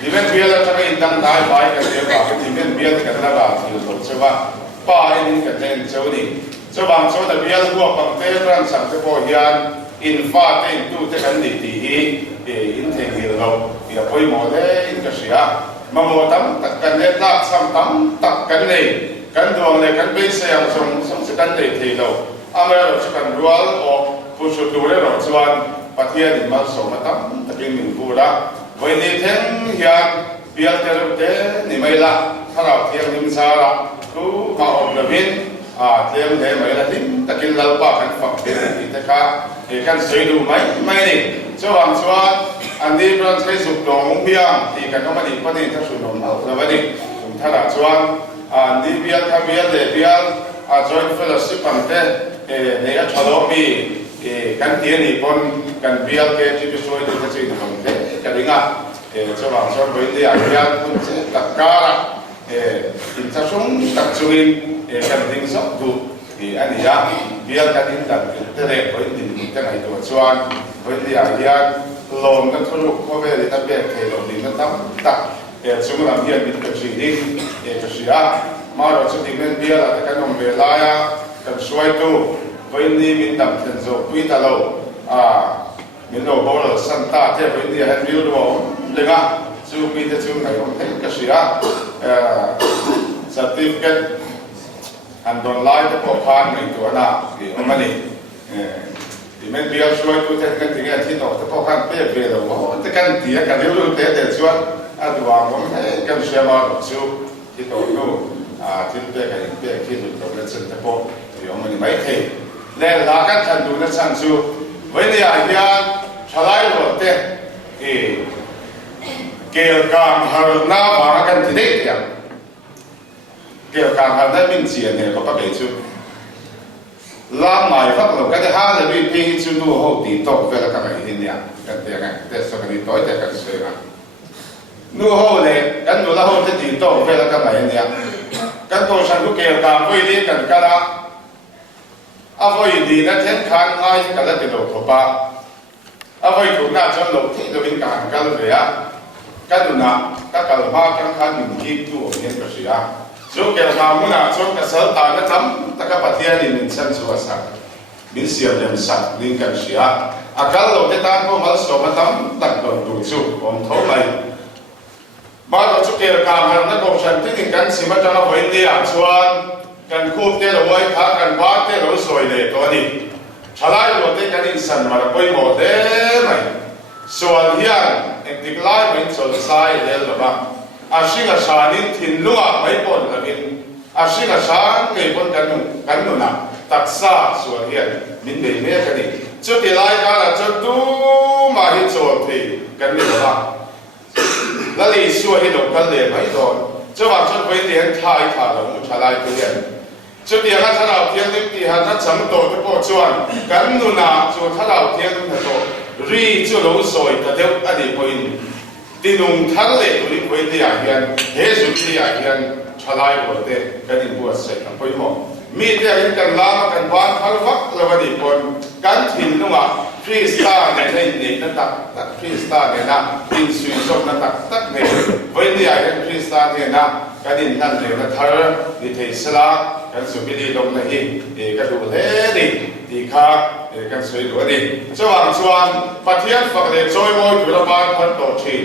ที่เป็นเบียร์แล้วจะไม่ดังได้ไปกันเดียวกับที่เป็นเบียร์ที่กันระบาดอยู่ตรงเชื่อว่าป้าเองกันเล่นเจ้านี่เจ้าบางช่วงแต่เบียร์พวกบางเตะรันสังเกตพอยานอินฟ้าเต็งตู้เตะกันดีดีอินเทงเราอย่าไปโมเดลอินก็เสียมาโมตั้มตัดกันเล่นลากซ้ำตั้มตัดกันเลยกันดวงเลยกันไปเสียงส่งกันเลยทีเราอเมริกันรัวออกผู้ชุดดูได้หรอส่วนประเทศนี้มาส่งมาตั้งตะกี้หนึ่งกูละวันนี้เที่ยงยังเบียร์เตลุเตนี่ไม่ละถ้าเราเที่ยงนิมสาระกูมาอบระบินเที่ยงเดไม่ละทิ้งตะกี้เราบ้ากันฝักเดียวนี่แต่ค่ะกันสวยดูไหมไม่นี่ช่วงส่วนอันนี้เราใช้สุกตรงเบียร์ที่กันก็มาดีก็นี่ถ้าสุดลงเอาแล้ววันนี้ผมถ้าเราส่วนอันนี้เบียร์ถ้าเบียร์เดเบียร์จอยเฟลสิปันเตเนี่ยชดมีกันเทียนี่คนกันเบียร์เกจิพิโซยดูที่สิ่งของเด็กกันดีงะชาวบ้านชาวบ้านที่อายุยังคุณเจตักการะอินทศงตักจุลินกันดิ้งสอบดูอันนี้ยังเบียร์กันดิ้งตักเตะเด็กคนดิ้งกันให้ตัวชวนคนที่อายุยังลงกันทุลุกเข้าไปในตะเบียร์เคยลงดิ้งกันตั้งตักสมมติว่าเบียร์ดิ้งกันสิ่งดิ้งก็เสียมาเราจะดิ้งเป็นเบียร์แต่กันนมเบลายกันช่วยตัววันนี้มินดับเทนโซคุยตลอดมินโนบอลสันตาเทวันนี้เห็นวิวดูเลยนะซูปีเตซูไงผมเห็นก็เสียสติฟเกตอันโดนไล่จะพอผ่านในตัวน่ะที่อันนี้ที่มันเบียร์ช่วยตัวเทนกันที่ที่โน่จะพอผ่านเป๊ะเป๊ะแล้วว่าจะกันที่กันเดี๋ยวรู้เตะแต่ส่วนอันตัวผมเห็นกันเสียมาซูที่ตัวนู้ที่เป๊ะกันเป๊ะที่ตัวเล็กสุดจะพอที่อันนี้ไม่เท่เล่นลากันทันดูนะช่างซูวันนี้อาเฮียชลายหมดเต้เกี่ยวกับหาหน้าหากันที่เด็กอย่างเกี่ยวกับหาได้มินเสียเนี่ยก็ไปชูล้างหมายฟังเราก็จะหาเลยวิธีชูดูเขาตีโต๊ะเวลากันอะไรเนี่ยกันเตียงไงแต่สมัยนี้ต่อยแต่กันเสียกันนู่เขาเลยกันดูแล้วเขาจะตีโต๊ะเวลากันอะไรเนี่ยกันตัวฉันก็เกี่ยวกับวิธีกันกันละอาไว้ดีนะเช่นขันง่ายกันแล้วติดหลบทั่วไปอาไว้ถูกหน้าจนหลบที่เราเป็นการกันเลยอ่ะกันดูนะก็กันมากันขันหนึ่งที่ตัวเนี่ยก็เสียสุดเกี่ยวกับมันอ่ะสุดกับเสตานทำแต่ก็ปฏิญาณนี่ฉันสัวสักมิเสียเดิมสักลิงกันเสียอาการเราจะตั้งพวกมันสมบัติตั้งโดนดูสุผมท้องไปมาเราสุดเกี่ยวกับมันนักองฉันที่หนึ่งกันสิมาจะมาไว้ดีอ่ะส่วนกันคูบเตะเราไว้ทักกันว่าเตะเราสวยเลยตัวนี้ชลายเราเตะกันอินสันมาเราไปหมดเลยไหมส่วนเฮียน ติกไล่เป็นส่วนสายเดียวหรือว่าอาชีพชาณิถิ่นลุงไม่ปนละบินอาชีพชาเงินปนกันหนุนตักซาส่วนเฮียนมินเดียเมียกันนี่จุดที่ไล่กันละจุดดูมาที่โจทย์ที่กันนี่หรือว่าแล้วลีส่วนที่เรากันเลยไม่โดนจะว่าจุดไปเรียนไทยถ่ายเรามุชาไล่เรียนจุดเดียวกันถ้าเราเทียนนิติหันถ้าจำโตที่พอชวนกันหนุนจุดถ้าเราเทียนที่โตรีจุดเราสวยแต่เดี๋ยวอดีตพออินที่นุ่งทั้งเล็กตัวนี้พออินที่อยากเรียนเฮสุที่อยากเรียนชาไล่หมดเลยกันนี่บัวเสร็จกันพออินหมดมีแต่เห็นกันล้ากันบ้านพักวักแล้ววันนี้คนกันถิ่นนุ่งฟรีสไตล์ในนี่นั่นตักฟรีสไตล์เนี่ยนะดินสุยสมนั่นตักเนี่ยวันนี้อยากเรียนฟรีสไตล์เนี่ยนะกันนี่นั่นเลยนะท่าดิเทศลากันสุบิลีลงในหินกันดูเล่ดิดีค่ะกันสวยดูดิจะวางชวนปะเทียนฝักเล็กจอยมอยอยู่ระบายพันต่อชี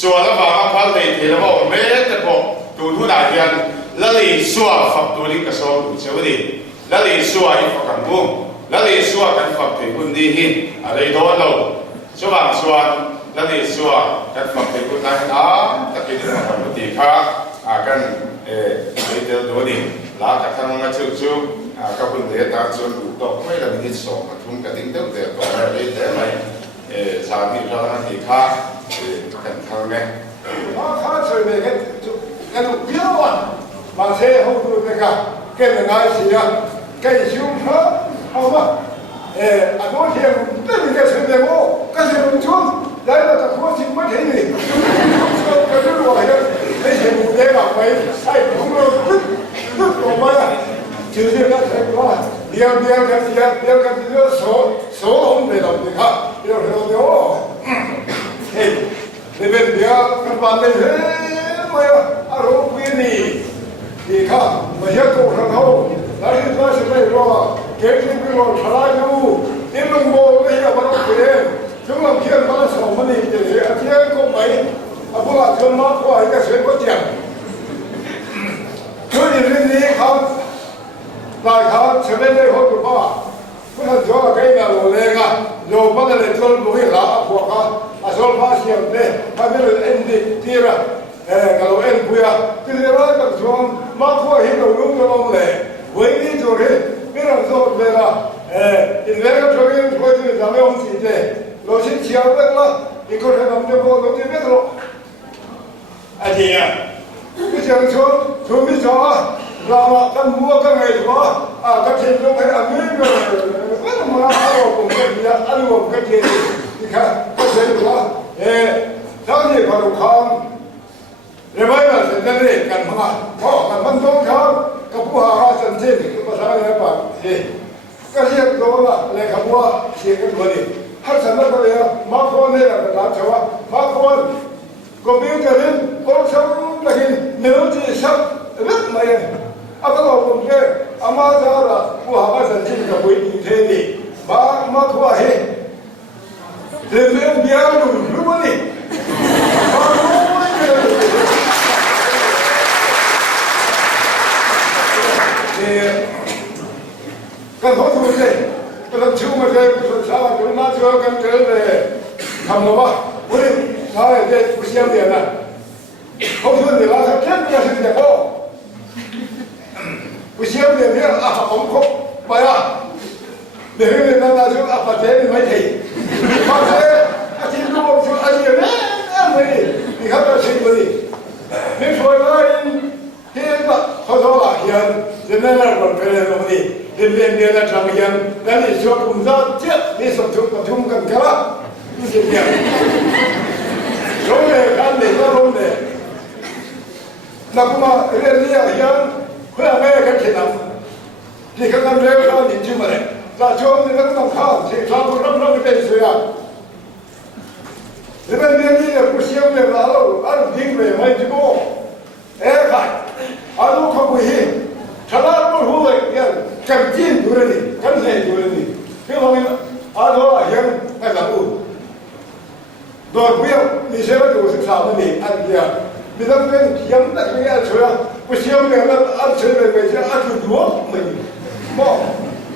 ส่วนระบายพันเลยที่ระบอกเม็ดแต่พอดูทุนายนแล้วเลยส่วนฝักตัวนี้ก็ส่งดูเชื่อดิแล้วเลยส่วนฝักกันบุ้งแล้วเลยส่วนกันฝักที่คุณดีหินอะไรโดนเราจะวางชวนแล้วเลยส่วนกันฝักที่คุณนายน้ำตะกี้ที่มาทำดีค่ะกันไปเดินดูดิลากับทางมาชูก็เพิ่งเรียนตามส่วนอุดมไม่ได้มีส่งมาทุ่มกระดิ่งเต้าแต่ต่อไปได้ไหมสามีเราที่ข้ากันทางนี้ข้าช่วยเลยกันเยอะวันบางเช้าเขาดูเลยกันแกเป็นไงสิอ่ะแกชิวเพราะเอามาอันนู้นเที่ยงไม่มีแกช่วยเลยโอ้ก็ช่วยลงทุนได้แล้วแต่คนชิมไม่ถึงนี่ก็จะรู้ว่าไม่ใช่บุญเด็กแบบไปใส่ถุงเราปึ๊บออกมาชื่อเรียกใช่ว่าเดียวกันเดียวโสมไปแล้วนี่ครับเดี๋ยวเฮ้ยนี่เป็นเดียวกันวันนี้เฮ้ยไม่อารมณ์วินีนี่ครับไม่ใช่ตัวเขาแล้วที่เราจะไม่รอเก่งที่ไม่รอชลายดูนี่ลุงโบไม่ใช่วันนี้เองถึงเราเขียนมาสองมันนี่เดี๋ยวเที่ยงก็ไม่เอาพวกเราชนมาขวายก็เสียก็เจ็บช่วยเรื่องนี้ครับหลายครั้งฉันไม่ได้พูดกับพ่อเมื่อเช้าก็ยังโลเลกะโลมันเลยจนบุยละพวกเขาอาศัยภาษีเนี่ยถ้าไม่ได้เอ็นดีที่ระก็เราเอ็นบุยอ่ะที่เรื่องก็ชวนมาขวายเราลุ้งก็ลงเลยวันนี้จะเห็นไม่ต้องโทษเลยละอินเดียก็ช่วยช่วยที่ทำให้องค์สิเจเราชิ้นเชียวเลยละอีกคนทำจะพอเราจะไม่รู้อาจารย์ไม่ใช่ชวนไม่ชอบเรากันมัวกันไงวะกันเช่นเราไปอันนี้ก็ไม่ต้องมาเอาผมก็ดีอันนี้ผมก็ดีนี่ค่ะก็เช่นว่าทั้งนี้พอเราคำเรื่องอะไรเสร็จแล้วกันมาเพราะกันมันต้องคำกับผู้หาสันติภาษาอะไรบ้างก็เรียกตัวว่าอะไรคำว่าเสียกันตัวนี้ถ้าฉันไม่ก็เลยมาคนเนี่ยก็รับเชื่อว่ามาคนก็มีกันเรื่องก็ซ้ำแต่กินเนื้อที่ซ้ำเรื่องไม่อาก็บอกผมเนี่ยอามาจะละผู้หาสันติกับวิธีเทนี่มาขวาเฮเรื่องเดียวรู้ไหมนี่มารู้ไหมเนี่ยกันพอดูเลยก็ต้องชูมาเลยก็ต้องชาดูมาเจอกันเจอเลยทำมาว่าวันนี้มาเด็กผู้เชี่ยวเดียนะเขาชวนเดี๋ยวเราจะเล่นกันสิเดี๋ยวก็ผู้เชี่ยวเดียเนี่ยผมคบไปอ่ะเดี๋ยวนี้เราจะเอาปัจจัยไม่ถี่ปัจจัยอาทิตย์รู้ว่าช่วยอะไรเนี่ยไม่ดีนี่ครับเราชิมไม่ดีนี่ช่วยเลยที่ก็เขาโทรหาเฮียนจะนั่งรถไปเลยตรงนี้เรียนทำยังแล้วนี่ช่วยกลุ่มนั้นเจ้านี่สมทุกประชุมกันกันละนี่เสียงลงเลยกันเลยก็ลงเลยนักมาเรียนนี่ยังเพื่อแม่กันเขียนที่เขาทำเรื่องเขาหนีจิ้มอะไรเราชมนี่ก็ต้องข้าวที่เราต้องเป็นเสือเรื่องนี้เนี่ยผู้เชี่ยวเนี่ยเราดิ้งเลยไม่จิ้มใครลูกเขาไปหิ้งฉลาดรู้เลยยังกันจีนดูเลยกันเล่นดูเลยคือว่าลูกยังไม่ละอุโดยเพียงมีเชื่อดูศึกษามันนี่อันเดียวมีต้องเป็นยังแต่ไม่ได้ช่วยผู้เชี่ยวเนี่ยเราช่วยไปจะดูดูมันมอง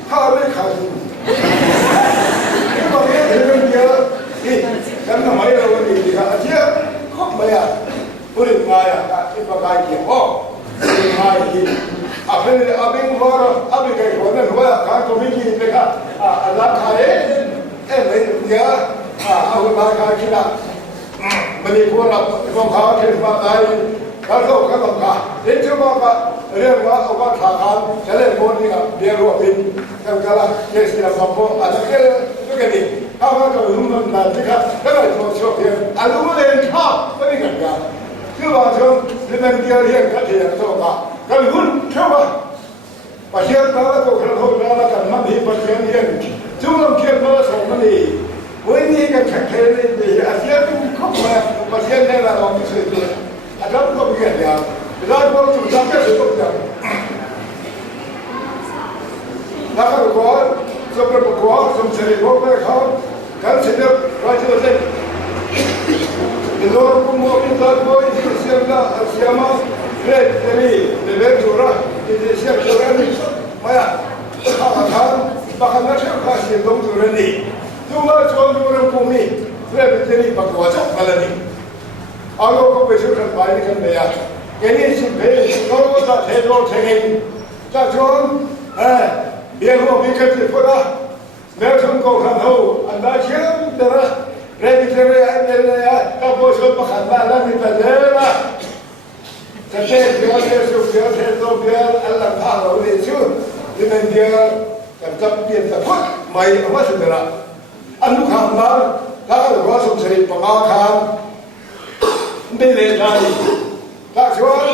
ข้าวไม่ขาดคือว่าเนี่ยเรื่องเดียวที่กันทำไมเราวันนี้ที่เขาเชื่อ ราคาเลยเยอะเอาราคาคิดละมันมีพวกเราพวกเขาคิดว่าไงเขาโลกเขาต้องการเรื่องที่ว่าเรื่องว่าเอาว่าทางการจะเล่นบอลนี่กับเบียร์รัวบินกันกันละเรื่องที่เราทำอะไรก็ทุกอย่างนี้ถ้าว่าเราลุ้นมันนานที่ครับก็เลยโชว์โชว์เพียงอารมณ์เล่นชอบไม่ได้กันกันคือว่าช่วงที่มันเดียวเรื่องก็ที่เราต้องการก็ลุ้นเท่าว่าประเทศเราก็กระทบเรากันมันมีประเทศเรื่องช่วงเราเขียนมาสองมันดีวันนี้กันแข่งขันดีอาเซียนเข้ามาประเทศนี้เราลองไปซื้อตัวอาจารย์ก็มีอย่างเดียวเราก็ต้องทำให้สุดอย่างนักการเมืองสมรภูมิสมศรีพวกเขาการเสนอราชบัณฑิตดิโลกุโมบิดาโบอิทิเซียมนาอาเซียมาเรดเดลีเดเวจูระอิทิเซียจูระนิมาข้าวทานบังคับเชื่อข้าศึกต้องจูระนีทุกอย่างชนจูระภูมิเรดเดลีบักวาจับมาเลยนี่อาโลกไปสู่กันไปนี่กันเลยแค่นี้สิเบลเราก็จะเทโลเทงินจะชนเบียร์หัวมีกันที่พูดนะเมื่อชนก็ขันหูอันนั้นเชื่อมเด้อเรื่องที่เรื่องอะไรถ้าพูดชนมาขันบ้านแล้วมีแต่เด้อละจะเทเบียร์เทสุเบียร์เทโลเบียร์อันหลังทางเราเลยชื่อที่มันเบียร์กันจะเปลี่ยนแต่พูดไม่เอามาสุดละอันลูกขันบ้านถ้าเราว่าสมศรีปมาขันไม่เล่นได้ถ้าชวน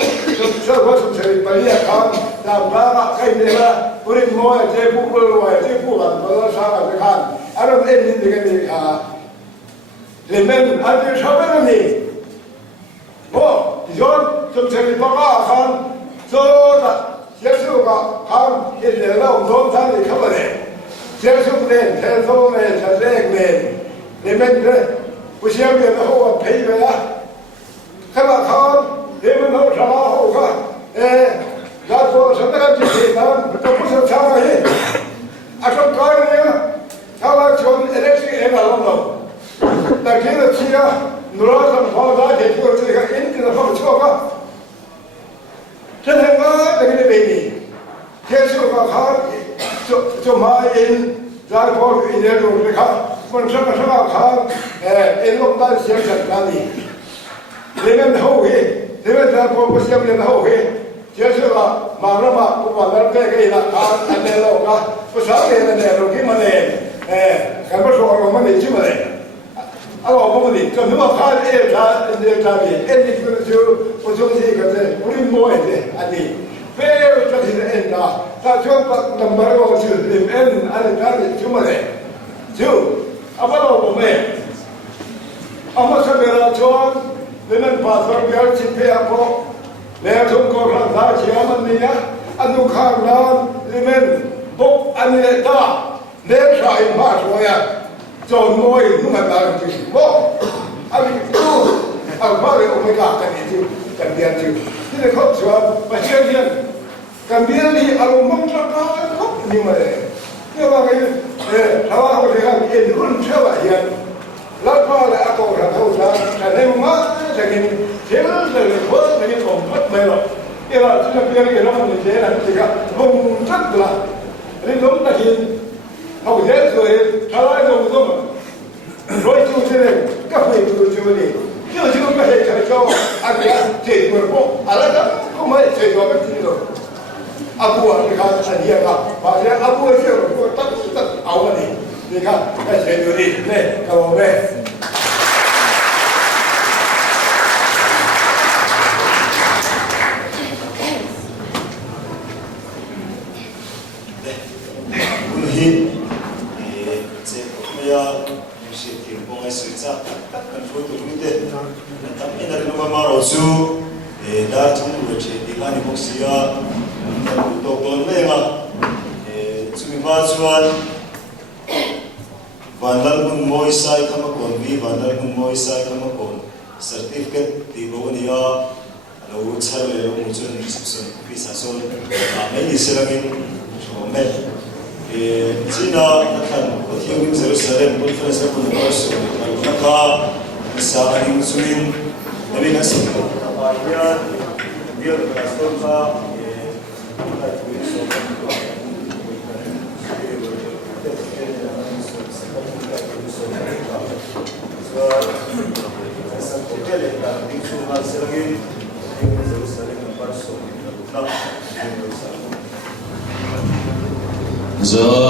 ชวนว่าสมศรีไปเรียกขันตามพระใครเนี่ยละบริโภคเจ้าผู้บริโภคเจ้าผู้กันภาษากันไปขันอารมณ์เอ็นดินกันนี่ค่ะเรื่องนั้นอันที่ชอบนั่นนี่โอ้ยอดสมศรีปมาขันโซ่ละเจ้าสู้กับขันเห็นแล้วเราโดนท่านที่เข้ามาเนี่ยเจ้าสู้เล่นเจ้าสู้เล่นเจ้าเล่นเล่นเรื่องนั้นเลยผู้เชี่ยวชาญเขาว่าเพย์ไปละข้าราชการเดี๋ยวมันเอาชนะเขาค่ะยาตัวสำนักที่สี่นั้นจะพูดสักช้าไหมอาชีพการเนี่ยข้าราชการเอเล็กทริกเองอะไรบ้างแต่ที่เราเชียร์นุราสันพอได้เด็กที่เราเชียร์อินที่เราชอบก็ฉันเห็นว่าเด็กนี่เป็นนี่เชื่อสู้กับเขาจะมาอินจากพออินเดียดูเลยครับมันสักเขาอินลงได้เสียงจากนั้นนี่เรื่องนั้นหูเรื่องนั้นพอผู้เชี่ยวชาญหูเชื่อสู้กับมาแล้วมาผู้ว่าแล้วก็ไอ้ละการอันเดียวกันภาษาเรียนเนี่ยเราคิดมาเลยการประสบการณ์มันดีใช่ไหมเอาออกมาดิจนนึกว่าพาเอ็นท่าเอ็นท่าบีเอ็นนี่คือชื่อผู้ชมที่กันเลยผู้ริมโม่เนี่ยอันนี้เพื่อจะที่เอ็นนะถ้าช่วงลำบากก็ชื่อริมเอ็นอันนี้ท่านี่ชื่อมาเลยชื่อเอาไปเราบอกเลยเอามาสักเวลาช่วงเรื่องภาษาเบียร์ชิมเพียพอแล้วช่วงก็รักษาเชื่อมันเนี่ยอันนู้ข้างนั้นเรื่องปุ๊บอันนี้ตาเลี้ยงชายมาช่วยจนมวยนุ่งกันตาจริงบ่อันนี้ดูเอาบ้าเลยโอเมก้ากันจริงกันเดียนจริงที่เขาชวนมาเชื่อเรียนกันเดียนนี่อารมณ์มันจะก้าวขึ้นนี่มาเลยเนี่ยว่าไงถ้าว่าเขาจะทำเอ็นรุ่นเชื่อว่าเรียนแล้วก็เลยอากูเราเขาจะแต่ในมาจะกินเชื่อเลยเพิ่มในของพัดไม่หรอกเนี่ยเราจะเปลี่ยนกันแล้วมันจะเชื่อนะจริงครับลงจัดละนี่ล้มตะกินเขาเยอะเลยถ้าเราลงต้นร้อยชั่วเลยก็ไม่รู้ชั่วนี่ชั่วไม่ให้ใครชอบอันนี้เจ็บมือพวกอะไรก็ไม่เจ็บตัวไม่จริงหรอกอาบัวนี่ครับอันนี้ครับบางทีอาบัวเชื่อพวกตั้งเอาอันนี้นี่ครับได้เจ็บอยู่ดีเนี่ยเขาบอกเลยsu dar chung lu che di ani boxia to ton le ma chu mi ba chuan vandal bun moi sai khama kon vi vandal bun moi sai khama kon certificate ti bo nia lo char le lo mu chun subson pi sa son me ni selangin me china khan othiang Jerusalem conference ko no so na ka sa aning suin Tapi nasi kapalnya dia berasal dari Hallelujah.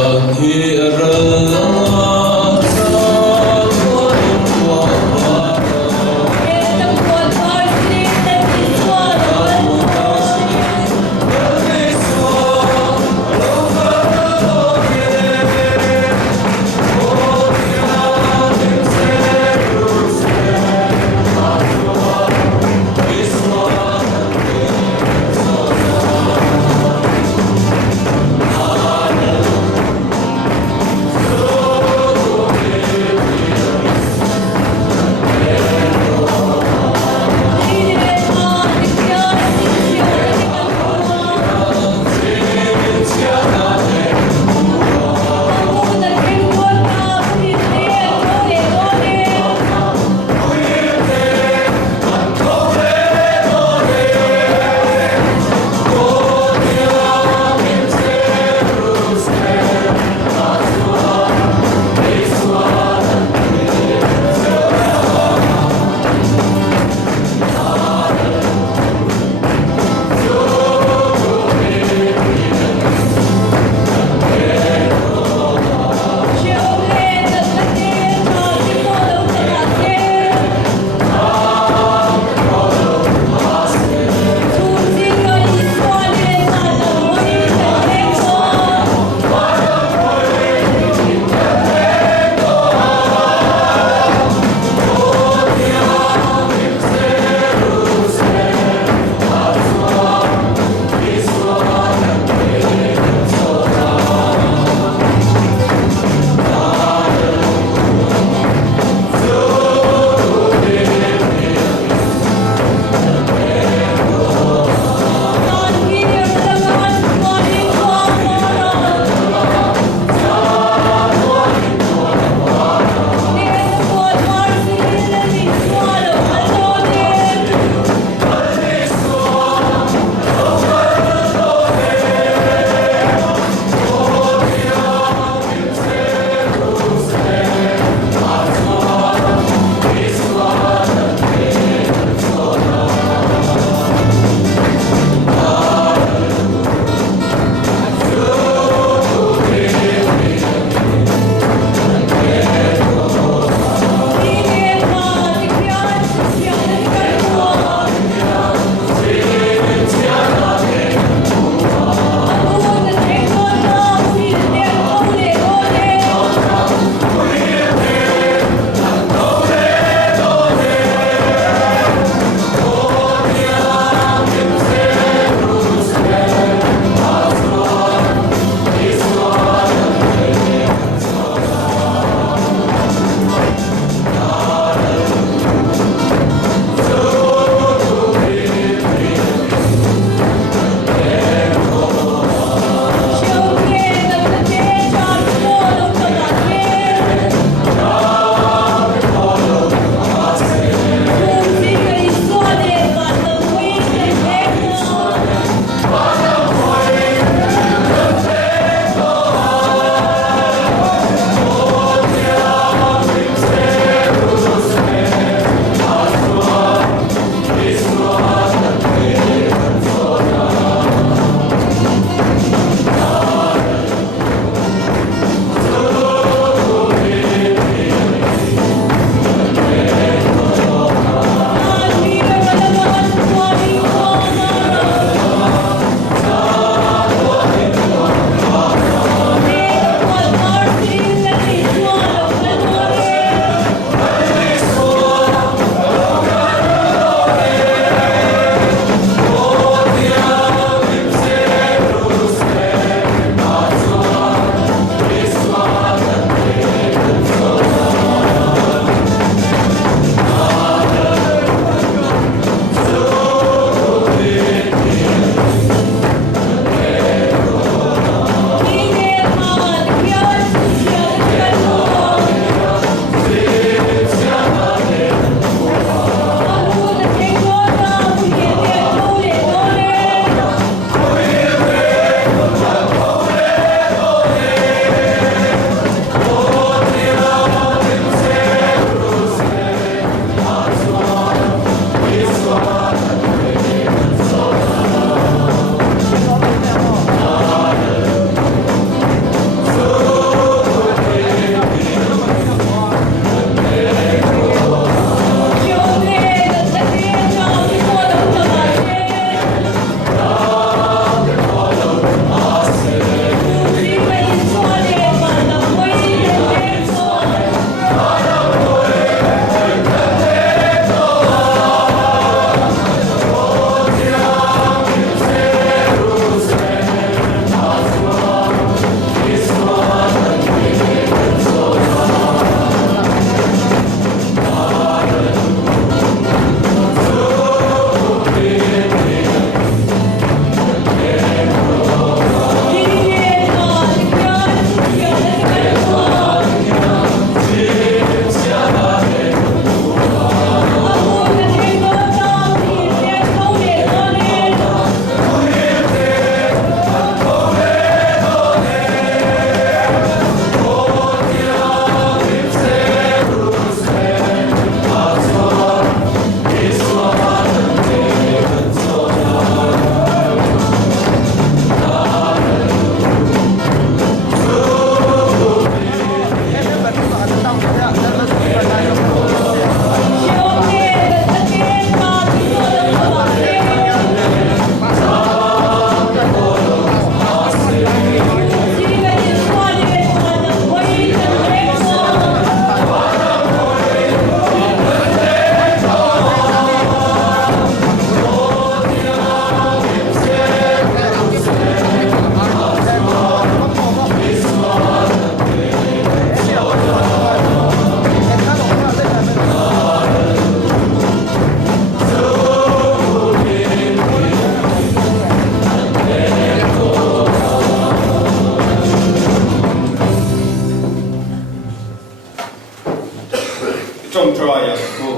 trong trai à cô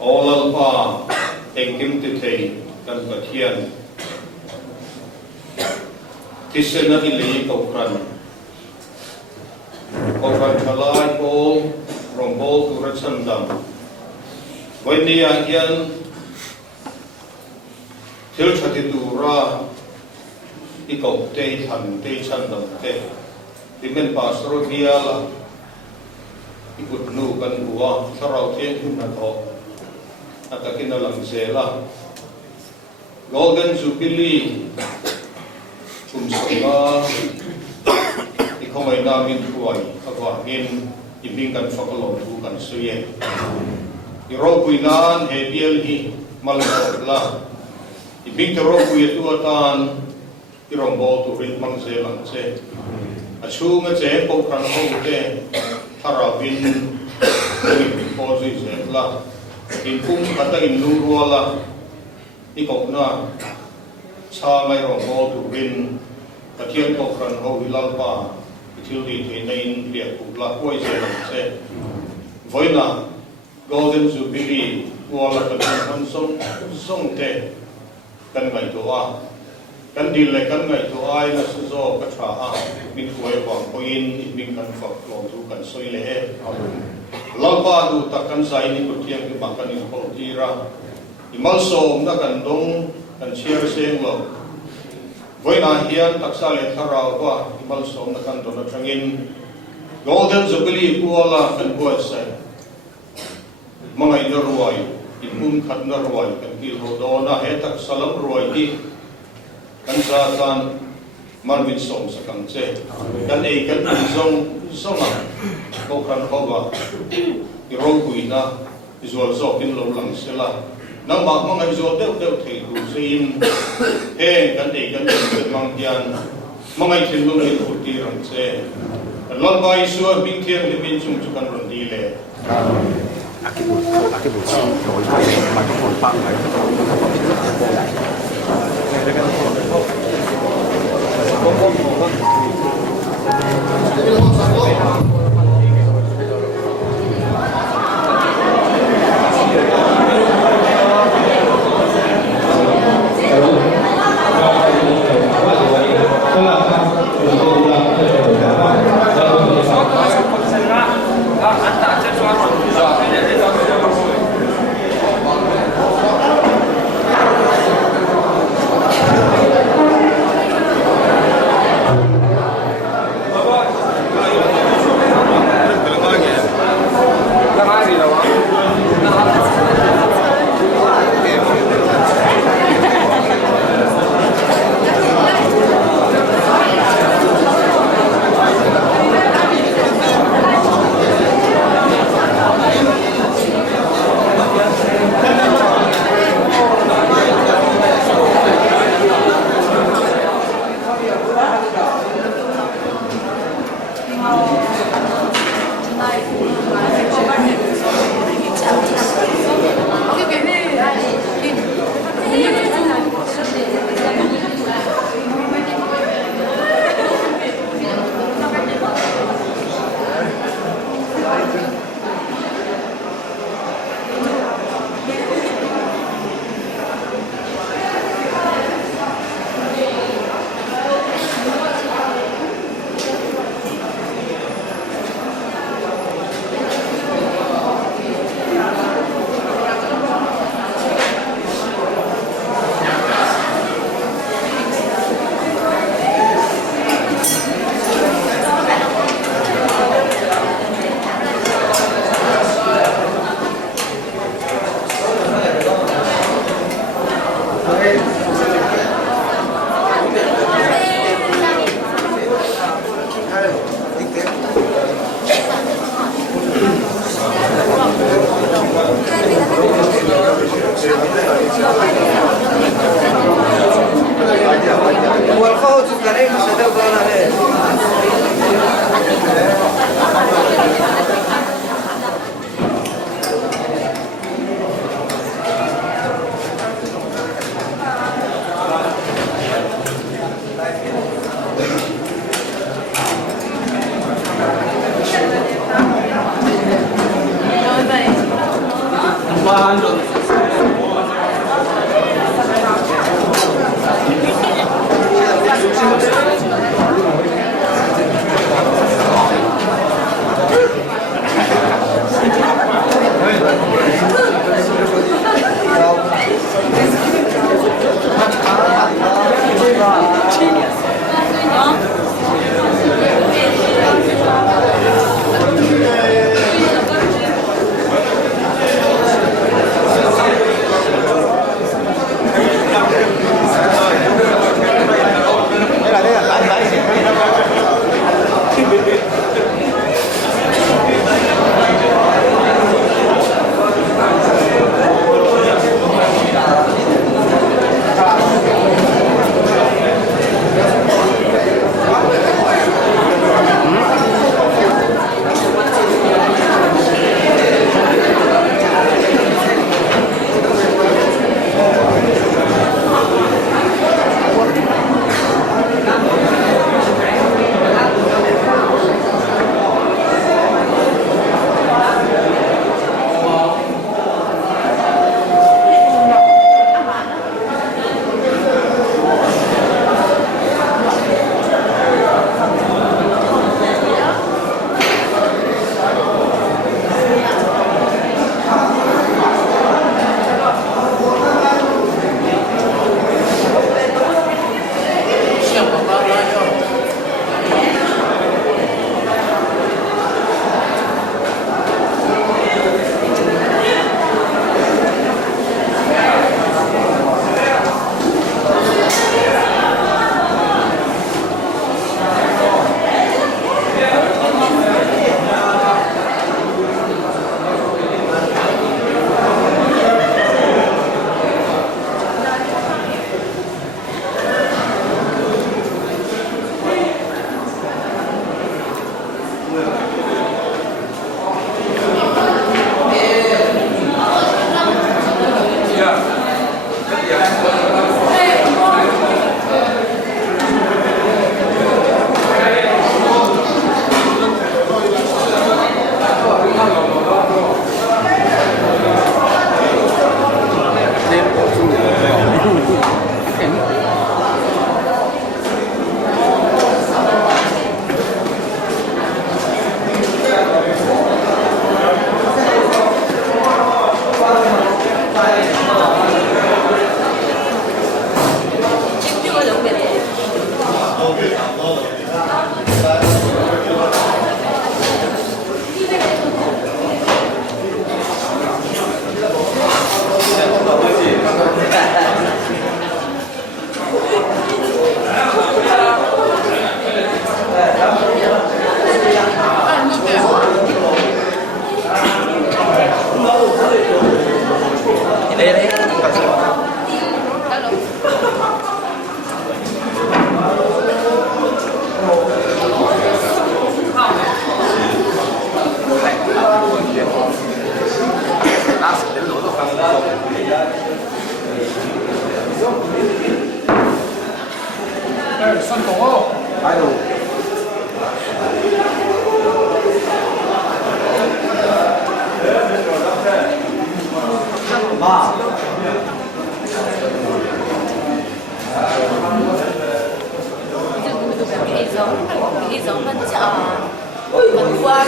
all alpha anh kim tự thầy cần vật hiền thì sẽ là cái lý cầu khẩn khalai cô rong bol tu ra chân đầm với nia hiền thiếu chặt tu ra cái cầu tây thần tây chân đầm tây thì mình pastor kia là cái cột nụ cần bùa sau đó thiên chúng ta thọ ta kia nó làm gì là golden jubilee chúng sớm thì không ai nào mình tuổi các bạn in mình cần phải có lòng tu cần suy nghĩ thì rồi quy nan hệ biel hi mal là thì mình cho rồi quy tu tan thì rồi bỏ tu rin mang xe làm xe chú nghe chế bộ khăn không thế thà ra vin mình bỏ gì xe là in cung kata in nuru la ikok na cha ngai ro mo tu rin pathian ko kran ho hilal pa thil di the nain lia ku la koi se lam se voina golden jubilee wala kan han song te kan ngai to a kan dil le kan ngai to ai na su zo ka tha a min koi wang ko in min kan fa lo tu kan soi le he lampa du takkan sai ni ko tiang ki bangkan ni ko tira imal som na kan dong kan share seng lo voina hian taksa le tharau wa imal som na kan don atangin golden jubilee kuala kan buat sai mangai na ruai imun khat na ruai kan ki rodona he tak salam ruai di kan sa tan man vin som sakang che kan ei kan zong songa ko khan hoba i ro kuina izol zo kin lo lang sela nang ma ma ngai zo deu thei du sein he kan ei kan mang tian ma ngai thin lu ni ku ti ram che lon bai su bing thiang le min chung chu kan ron di le Cái giống bên chợ mình qua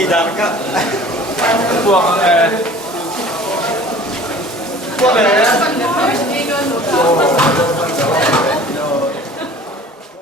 tidak kak buang